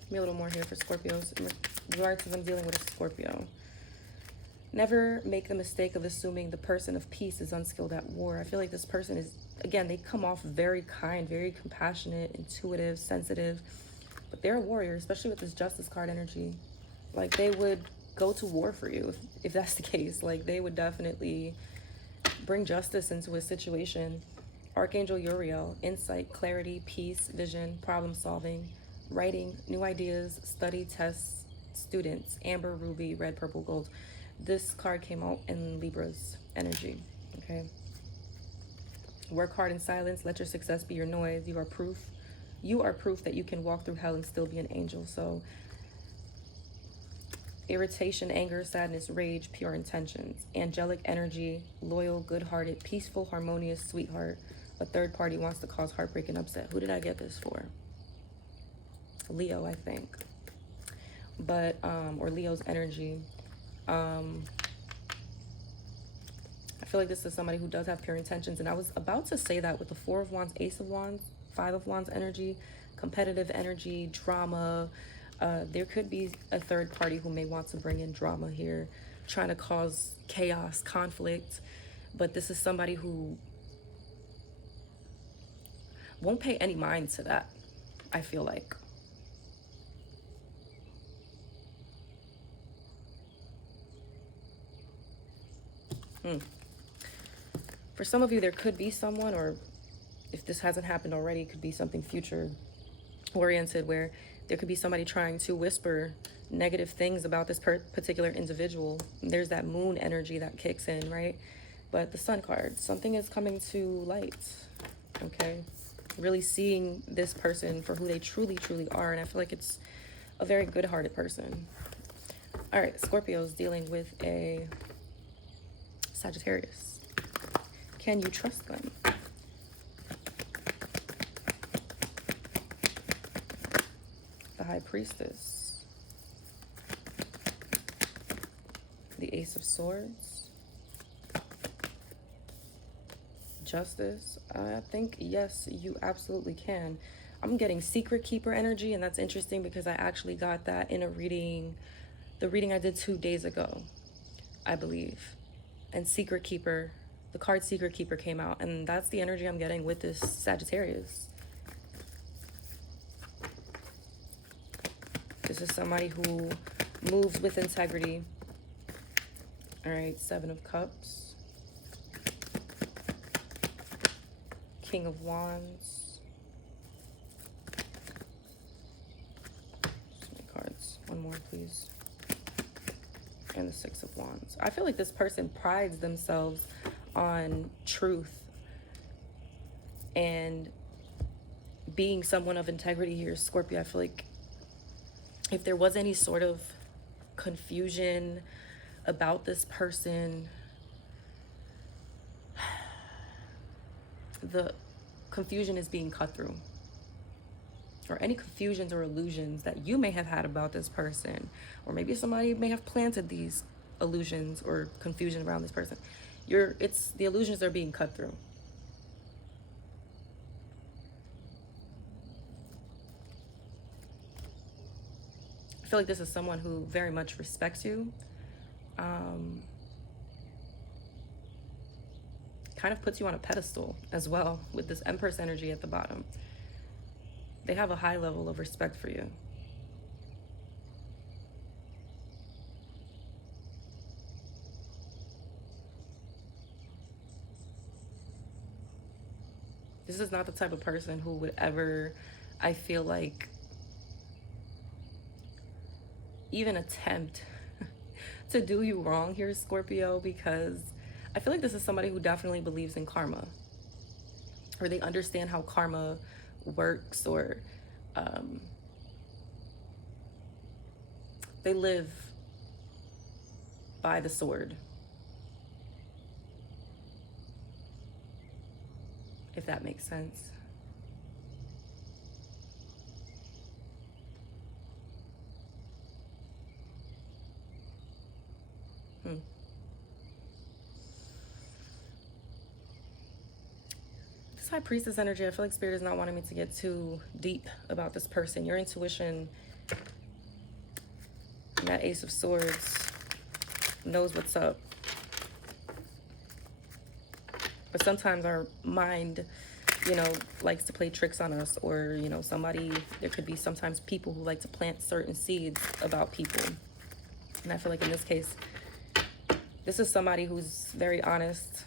Give me a little more here for Scorpios in regards to them dealing with a Scorpio. Never make the mistake of assuming the person of peace is unskilled at war. I feel like this person is, again, they come off very kind, very compassionate, intuitive, sensitive, but they're a warrior, especially with this Justice card energy. Like, they would go to war for you if that's the case. Like, they would definitely bring justice into a situation. Archangel Uriel, insight, clarity, peace, vision, problem solving, writing, new ideas, study, tests, students, amber, ruby, red, purple, gold. This card came out in Libra's energy, okay? Work hard in silence. Let your success be your noise. You are proof. You are proof that you can walk through hell and still be an angel. So irritation, anger, sadness, rage, pure intentions. Angelic energy, loyal, good-hearted, peaceful, harmonious, sweetheart. A third party wants to cause heartbreak and upset. Who did I get this for? Leo, I think. But, or Leo's energy. I feel like this is somebody who does have pure intentions, and I was about to say that with the 4 of Wands, Ace of Wands, 5 of Wands energy, competitive energy, drama. There could be a third party who may want to bring in drama here, trying to cause chaos, conflict, but this is somebody who won't pay any mind to that, I feel like. For some of you, there could be someone, or if this hasn't happened already, it could be something future oriented, where There could be somebody trying to whisper negative things about this particular individual. There's that moon energy that kicks in, right? But the sun card, something is coming to light, okay? Really seeing this person for who they truly, truly are. And I feel like it's a very good-hearted person. All right, Scorpio's dealing with a Sagittarius. Can you trust them? The High Priestess. The Ace of Swords. Justice. I think, yes, you absolutely can. I'm getting Secret Keeper energy, and that's interesting because I actually got that in a reading, the reading I did 2 days ago, I believe. And Secret Keeper, the card Secret Keeper came out, and that's the energy I'm getting with this Sagittarius. This is somebody who moves with integrity. All right, Seven of Cups. King of Wands. Just many cards. One more, please. And the Six of Wands. I feel like this person prides themselves on truth and being someone of integrity here, Scorpio. I feel like if there was any sort of confusion about this person, the confusion is being cut through. Or any confusions or illusions that you may have had about this person, or maybe somebody may have planted these illusions or confusion around this person. It's the illusions are being cut through. I feel like this is someone who very much respects you. Kind of puts you on a pedestal as well with this Empress energy at the bottom. They have a high level of respect for you. This is not the type of person who would ever, I feel like, even attempt to do you wrong here, Scorpio, because I feel like this is somebody who definitely believes in karma, or they understand how karma works, or they live by the sword, if that makes sense. This High Priestess energy, I feel like Spirit is not wanting me to get too deep about this person. Your intuition and that Ace of Swords knows what's up. But sometimes our mind, likes to play tricks on us, or, there could be sometimes people who like to plant certain seeds about people. And I feel like in this case, this is somebody who's very honest.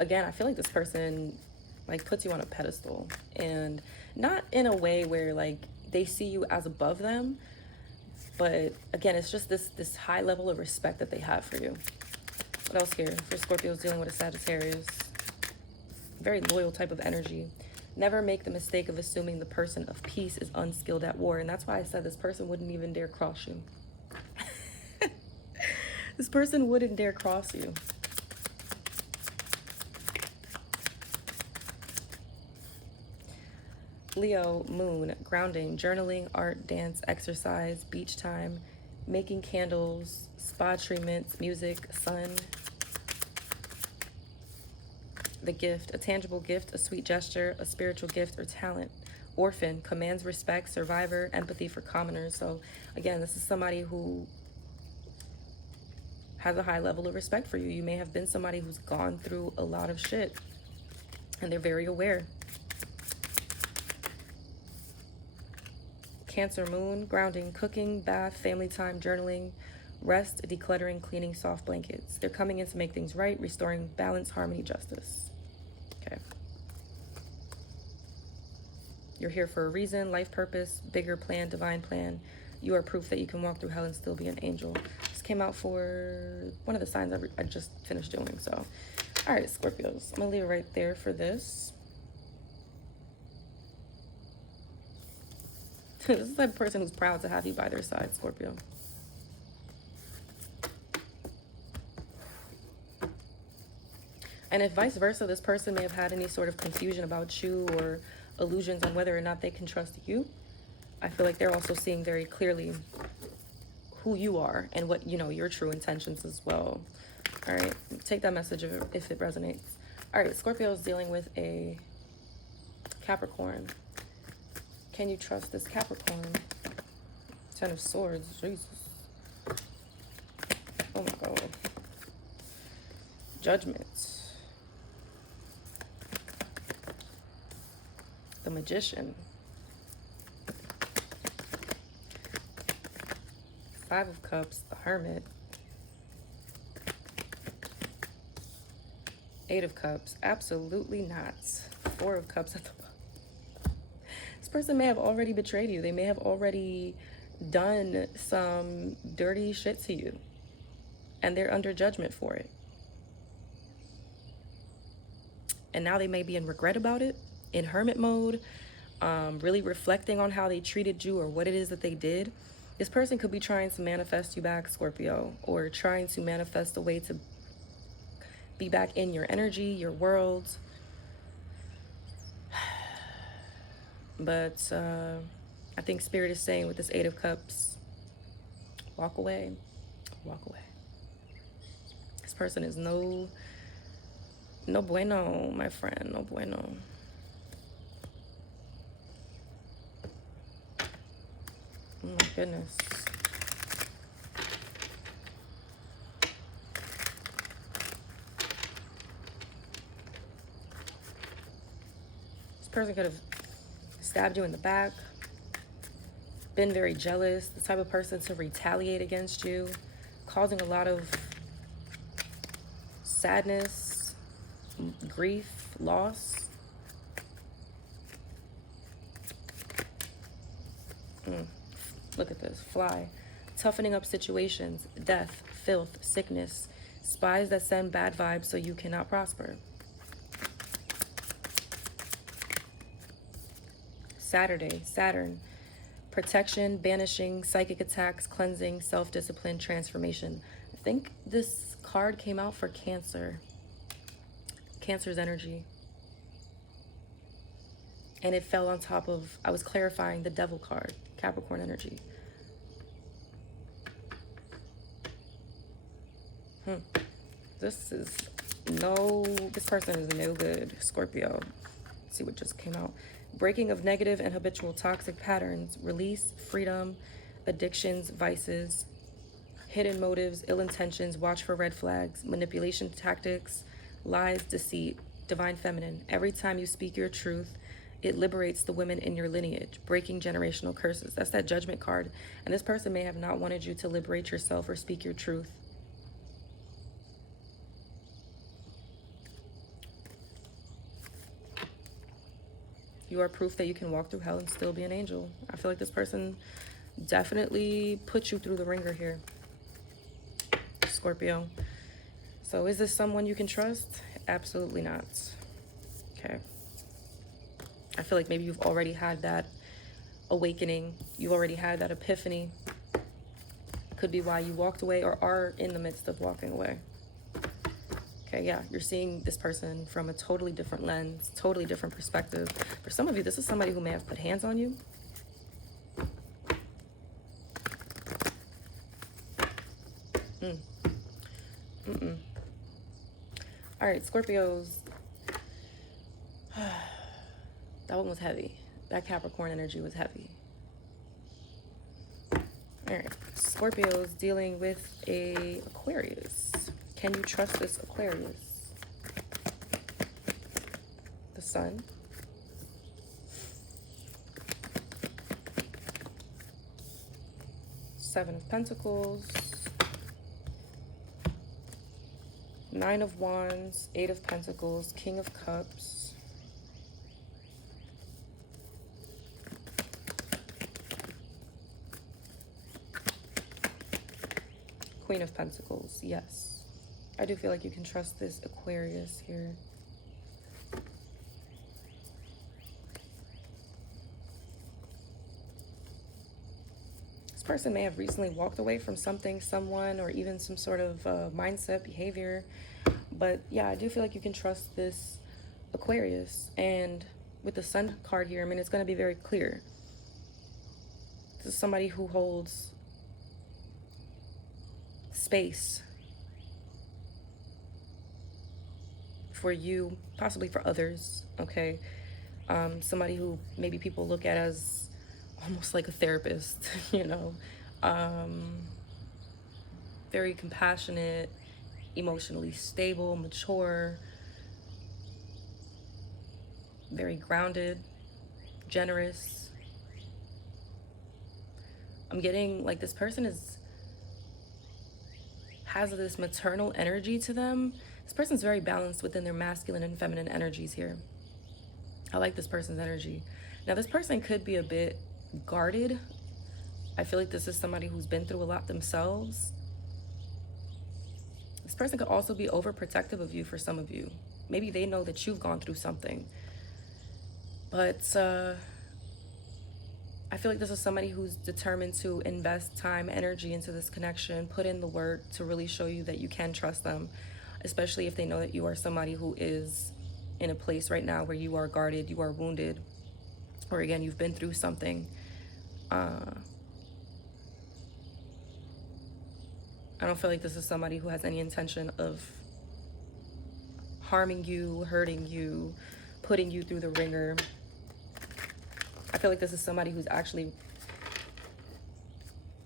Again, I feel like this person puts you on a pedestal, and not in a way where they see you as above them, but again, it's just this high level of respect that they have for you. What else here for Scorpios dealing with a Sagittarius? Very loyal type of energy. Never make the mistake of assuming the person of peace is unskilled at war. And that's why I said this person wouldn't even dare cross you. This person wouldn't dare cross you. Leo, moon, grounding, journaling, art, dance, exercise, beach time, making candles, spa treatments, music, sun. The gift, a tangible gift, a sweet gesture, a spiritual gift or talent. Orphan, commands respect, survivor, empathy for commoners. So again, this is somebody who has a high level of respect for you. You may have been somebody who's gone through a lot of shit, and they're very aware. Cancer, moon, grounding, cooking, bath, family time, journaling, rest, decluttering, cleaning, soft blankets. They're coming in to make things right, restoring balance, harmony, justice. Okay. You're here for a reason, life purpose, bigger plan, divine plan. You are proof that you can walk through hell and still be an angel. This came out for one of the signs I just finished doing. So, all right, Scorpios. I'm going to leave it right there for this. This is the type of person who's proud to have you by their side, Scorpio. And if vice versa, this person may have had any sort of confusion about you or illusions on whether or not they can trust you, I feel like they're also seeing very clearly who you are and what, you know, your true intentions as well. All right, take that message if it resonates. All right, Scorpio is dealing with a Capricorn. Can you trust this Capricorn? Ten of Swords, Jesus. Oh my God. Judgment. The Magician. Five of Cups, the Hermit. Eight of Cups, absolutely not. Four of Cups at the bottom. This person may have already betrayed you. They may have already done some dirty shit to you, and they're under judgment for it. And now they may be in regret about it, in hermit mode, really reflecting on how they treated you or what it is that they did. This person could be trying to manifest you back, Scorpio, or trying to manifest a way to be back in your energy, your world. But I think Spirit is saying with this Eight of Cups, walk away, walk away. This person is no bueno, my friend, no bueno. Oh my goodness. This person could have stabbed you in the back, been very jealous, the type of person to retaliate against you, causing a lot of sadness, grief, loss. Look at this. Fly. Toughening up situations. Death, filth, sickness. Spies that send bad vibes so you cannot prosper. Saturn. Protection, banishing, psychic attacks, cleansing, self-discipline, transformation. I think this card came out for Cancer. Cancer's energy. And it fell on top of, I was clarifying the Devil card, Capricorn energy. This person is no good, Scorpio. Let's see what just came out. Breaking of negative and habitual toxic patterns, release, freedom, addictions, vices, hidden motives, ill intentions, watch for red flags, manipulation tactics, lies, deceit, divine feminine. Every time you speak your truth, it liberates the women in your lineage, breaking generational curses. That's that Judgment card. And this person may have not wanted you to liberate yourself or speak your truth. You are proof that you can walk through hell and still be an angel. I feel like this person definitely put you through the ringer here, Scorpio. So is this someone you can trust? Absolutely not. Okay. I feel like maybe you've already had that awakening. You've already had that epiphany. Could be why you walked away or are in the midst of walking away. Okay, yeah, you're seeing this person from a totally different lens, totally different perspective. For some of you, this is somebody who may have put hands on you. All right, Scorpios. That one was heavy. That Capricorn energy was heavy. All right, Scorpios dealing with a Aquarius. Can you trust this Aquarius? The Sun. Seven of Pentacles. Nine of Wands. Eight of Pentacles. King of Cups. Queen of Pentacles, yes. I do feel like you can trust this Aquarius here. This person may have recently walked away from something, someone, or even some sort of mindset, behavior. But yeah, I do feel like you can trust this Aquarius. And with the Sun card here, I mean, it's going to be very clear. This is somebody who holds space for you, possibly for others, okay? Somebody who maybe people look at as almost like a therapist, you know? Very compassionate, emotionally stable, mature, very grounded, generous. I'm getting like this person has this maternal energy to them. This person's very balanced within their masculine and feminine energies here. I like this person's energy. Now, this person could be a bit guarded. I feel like this is somebody who's been through a lot themselves. This person could also be overprotective of you for some of you. Maybe they know that you've gone through something. But I feel like this is somebody who's determined to invest time, energy into this connection, put in the work to really show you that you can trust them, especially if they know that you are somebody who is in a place right now where you are guarded, you are wounded, or again, you've been through something. I don't feel like this is somebody who has any intention of harming you, hurting you, putting you through the ringer. I feel like this is somebody who's actually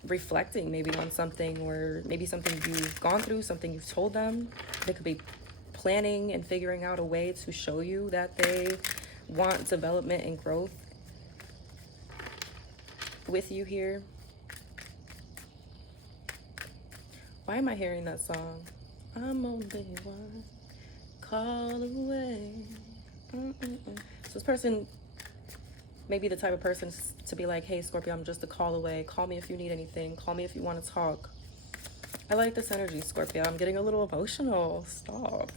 reflecting maybe on something, or maybe something you've gone through, something you've told them. They could be planning and figuring out a way to show you that they want development and growth with you here. Why am I hearing that song? I'm only one call away. So this person may be the type of person to be like, hey, Scorpio, I'm just a call away. Call me if you need anything. Call me if you want to talk. I like this energy, Scorpio. I'm getting a little emotional. Stop.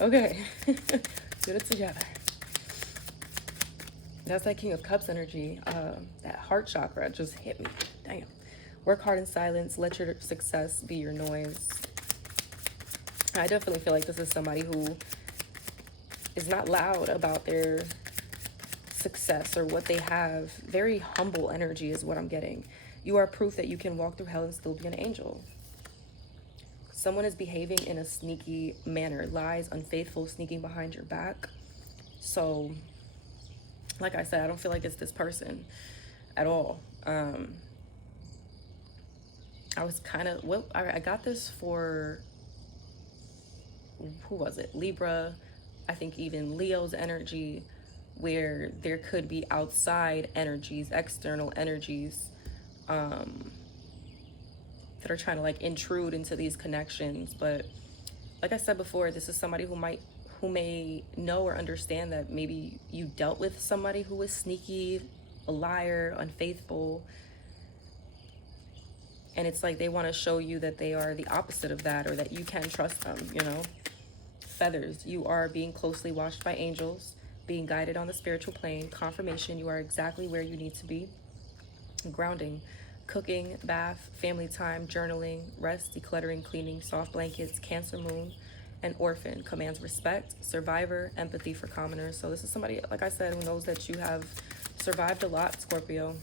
Okay. Get it together. That's that King of Cups energy. That heart chakra just hit me. Damn. Work hard in silence. Let your success be your noise. I definitely feel like this is somebody who is not loud about their success or what they have. Very humble energy is what I'm getting. You are proof that you can walk through hell and still be an angel. Someone is behaving in a sneaky manner. Lies, unfaithful, sneaking behind your back. So, like I said, I don't feel like it's this person at all. I was kind of, well, I got this for, who was it? Libra, I think even Leo's energy, where there could be outside energies, external energies, that are trying to like intrude into these connections. But like I said before, this is somebody who may know or understand that maybe you dealt with somebody who was sneaky, a liar, unfaithful. And it's like they want to show you that they are the opposite of that, or that you can trust them, you know? Feathers, you are being closely watched by angels, being guided on the spiritual plane. Confirmation, you are exactly where you need to be. Grounding, cooking, bath, family time, journaling, rest, decluttering, cleaning, soft blankets. Cancer moon, and orphan, commands respect. Survivor, empathy for commoners. So this is somebody, like I said, who knows that you have survived a lot, Scorpio.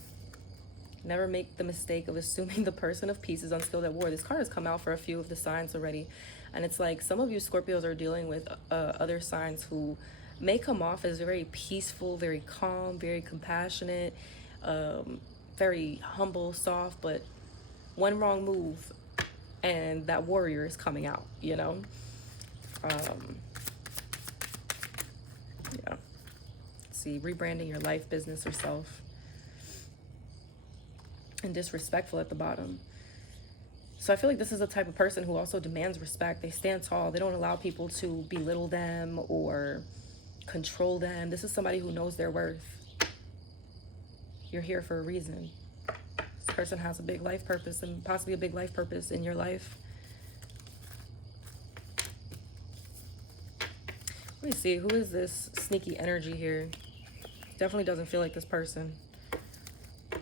Never make the mistake of assuming the person of peace is unskilled at war. This card has come out for a few of the signs already. And it's like some of you Scorpios are dealing with other signs who may come off as very peaceful, very calm, very compassionate, very humble, soft, but one wrong move and that warrior is coming out, you know? Yeah. See, rebranding your life, business, or self. And disrespectful at the bottom. So I feel like this is a type of person who also demands respect. They stand tall. They don't allow people to belittle them or control them. This is somebody who knows their worth. You're here for a reason, person has a big life purpose, and possibly a big life purpose in your life. Let me see, who is this sneaky energy here? Definitely doesn't feel like this person.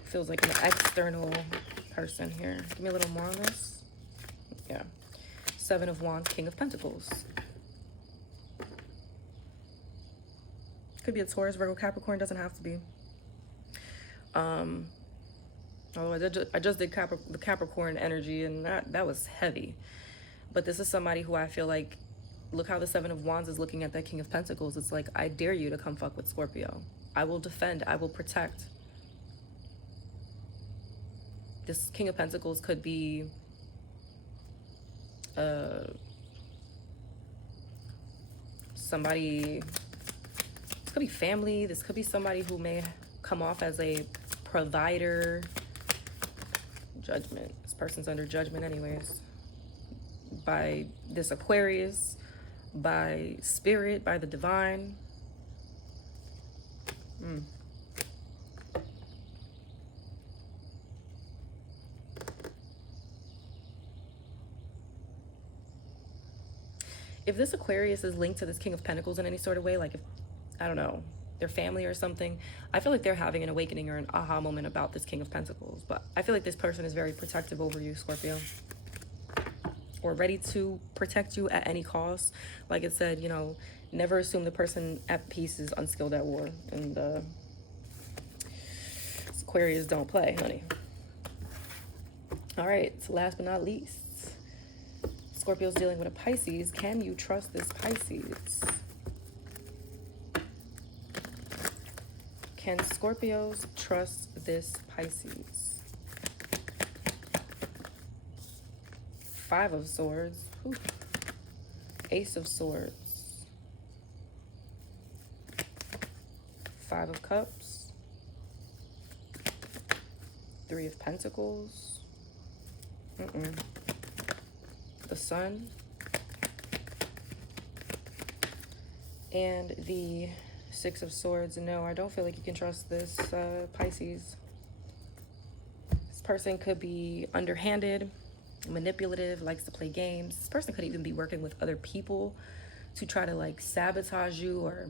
Feels like an external person here. Give me a little more on this. Yeah. 7 of Wands, King of Pentacles. Could be a Taurus, Virgo, Capricorn. Doesn't have to be. Although I just did the Capricorn energy, and that was heavy. But this is somebody who I feel like, look how the 7 of Wands is looking at that King of Pentacles. It's like, I dare you to come fuck with Scorpio. I will defend. I will protect. This King of Pentacles could be somebody, this could be family. This could be somebody who may come off as a provider. Judgment. This person's under judgment anyways. By this Aquarius, by spirit, by the divine. If this Aquarius is linked to this King of Pentacles in any sort of way, like if, I don't know, their family or something, I feel like they're having an awakening or an aha moment about this King of Pentacles. But I feel like this person is very protective over you, Scorpio. Or ready to protect you at any cost. Like it said, you know, never assume the person at peace is unskilled at war. And Aquarius don't play, honey. All right, so last but not least, Scorpio's dealing with a Pisces. Can you trust this Pisces? Can Scorpios trust this Pisces? 5 of Swords. Ooh. Ace of Swords. 5 of Cups. 3 of Pentacles. The Sun. And the 6 of Swords. No, I don't feel like you can trust this Pisces. This person could be underhanded, manipulative, likes to play games. This person could even be working with other people to try to like sabotage you or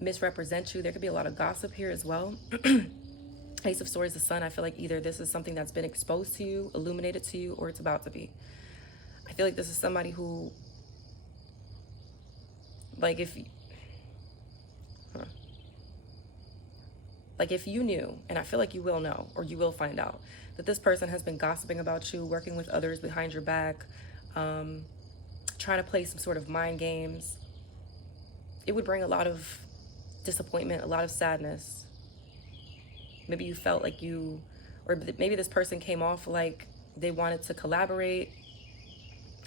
misrepresent you. There could be a lot of gossip here as well. Ace of Swords, the Sun. I feel like either this is something that's been exposed to you, illuminated to you, or it's about to be. I feel like this is somebody who, like if you knew, and I feel like you will know, or you will find out, that this person has been gossiping about you, working with others behind your back, trying to play some sort of mind games, it would bring a lot of disappointment, a lot of sadness. Maybe you felt like you, or maybe this person came off like they wanted to collaborate,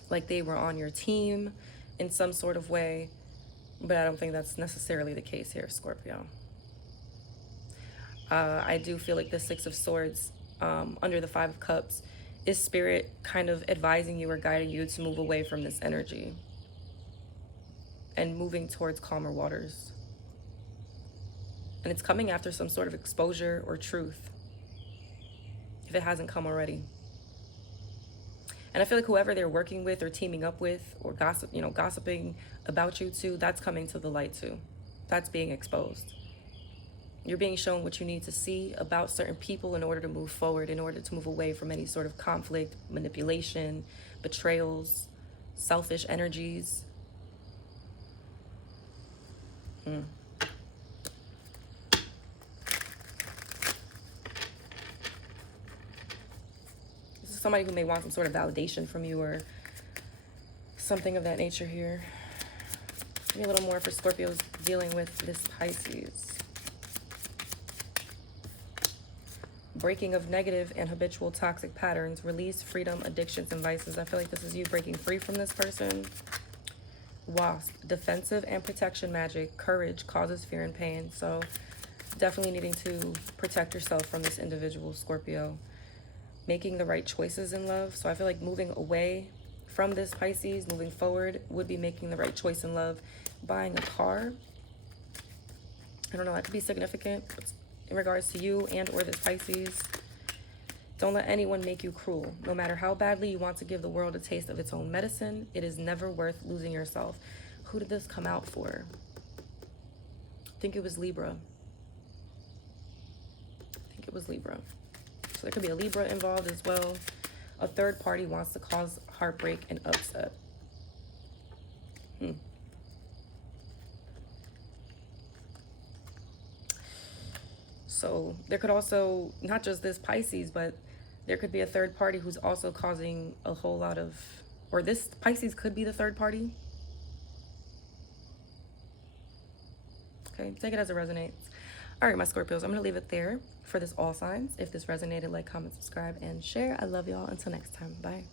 like they were on your team in some sort of way, but I don't think that's necessarily the case here, Scorpio. I do feel like the 6 of Swords under the 5 of Cups is spirit kind of advising you or guiding you to move away from this energy and moving towards calmer waters. And it's coming after some sort of exposure or truth, if it hasn't come already. And I feel like whoever they're working with or teaming up with or gossiping about you too, that's coming to the light too. That's being exposed. You're being shown what you need to see about certain people in order to move forward, in order to move away from any sort of conflict, manipulation, betrayals, selfish energies. Somebody who may want some sort of validation from you or something of that nature here. Give me a little more for Scorpios dealing with this Pisces. Breaking of negative and habitual toxic patterns. Release, freedom, addictions, and vices. I feel like this is you breaking free from this person. Wasp. Defensive and protection magic. Courage causes fear and pain. So definitely needing to protect yourself from this individual, Scorpio. Making the right choices in love. So I feel like moving away from this Pisces, moving forward, would be making the right choice in love. Buying a car. I don't know, that could be significant in regards to you and or this Pisces. Don't let anyone make you cruel. No matter how badly you want to give the world a taste of its own medicine, it is never worth losing yourself. Who did this come out for? I think it was Libra. So there could be a Libra involved as well. A third party wants to cause heartbreak and upset. So there could also, not just this Pisces, but there could be a third party who's also causing a whole lot of, or this Pisces could be the third party. Okay, take it as it resonates. All right, my Scorpios, I'm going to leave it there for this all signs. If this resonated, like, comment, subscribe, and share. I love y'all. Until next time. Bye.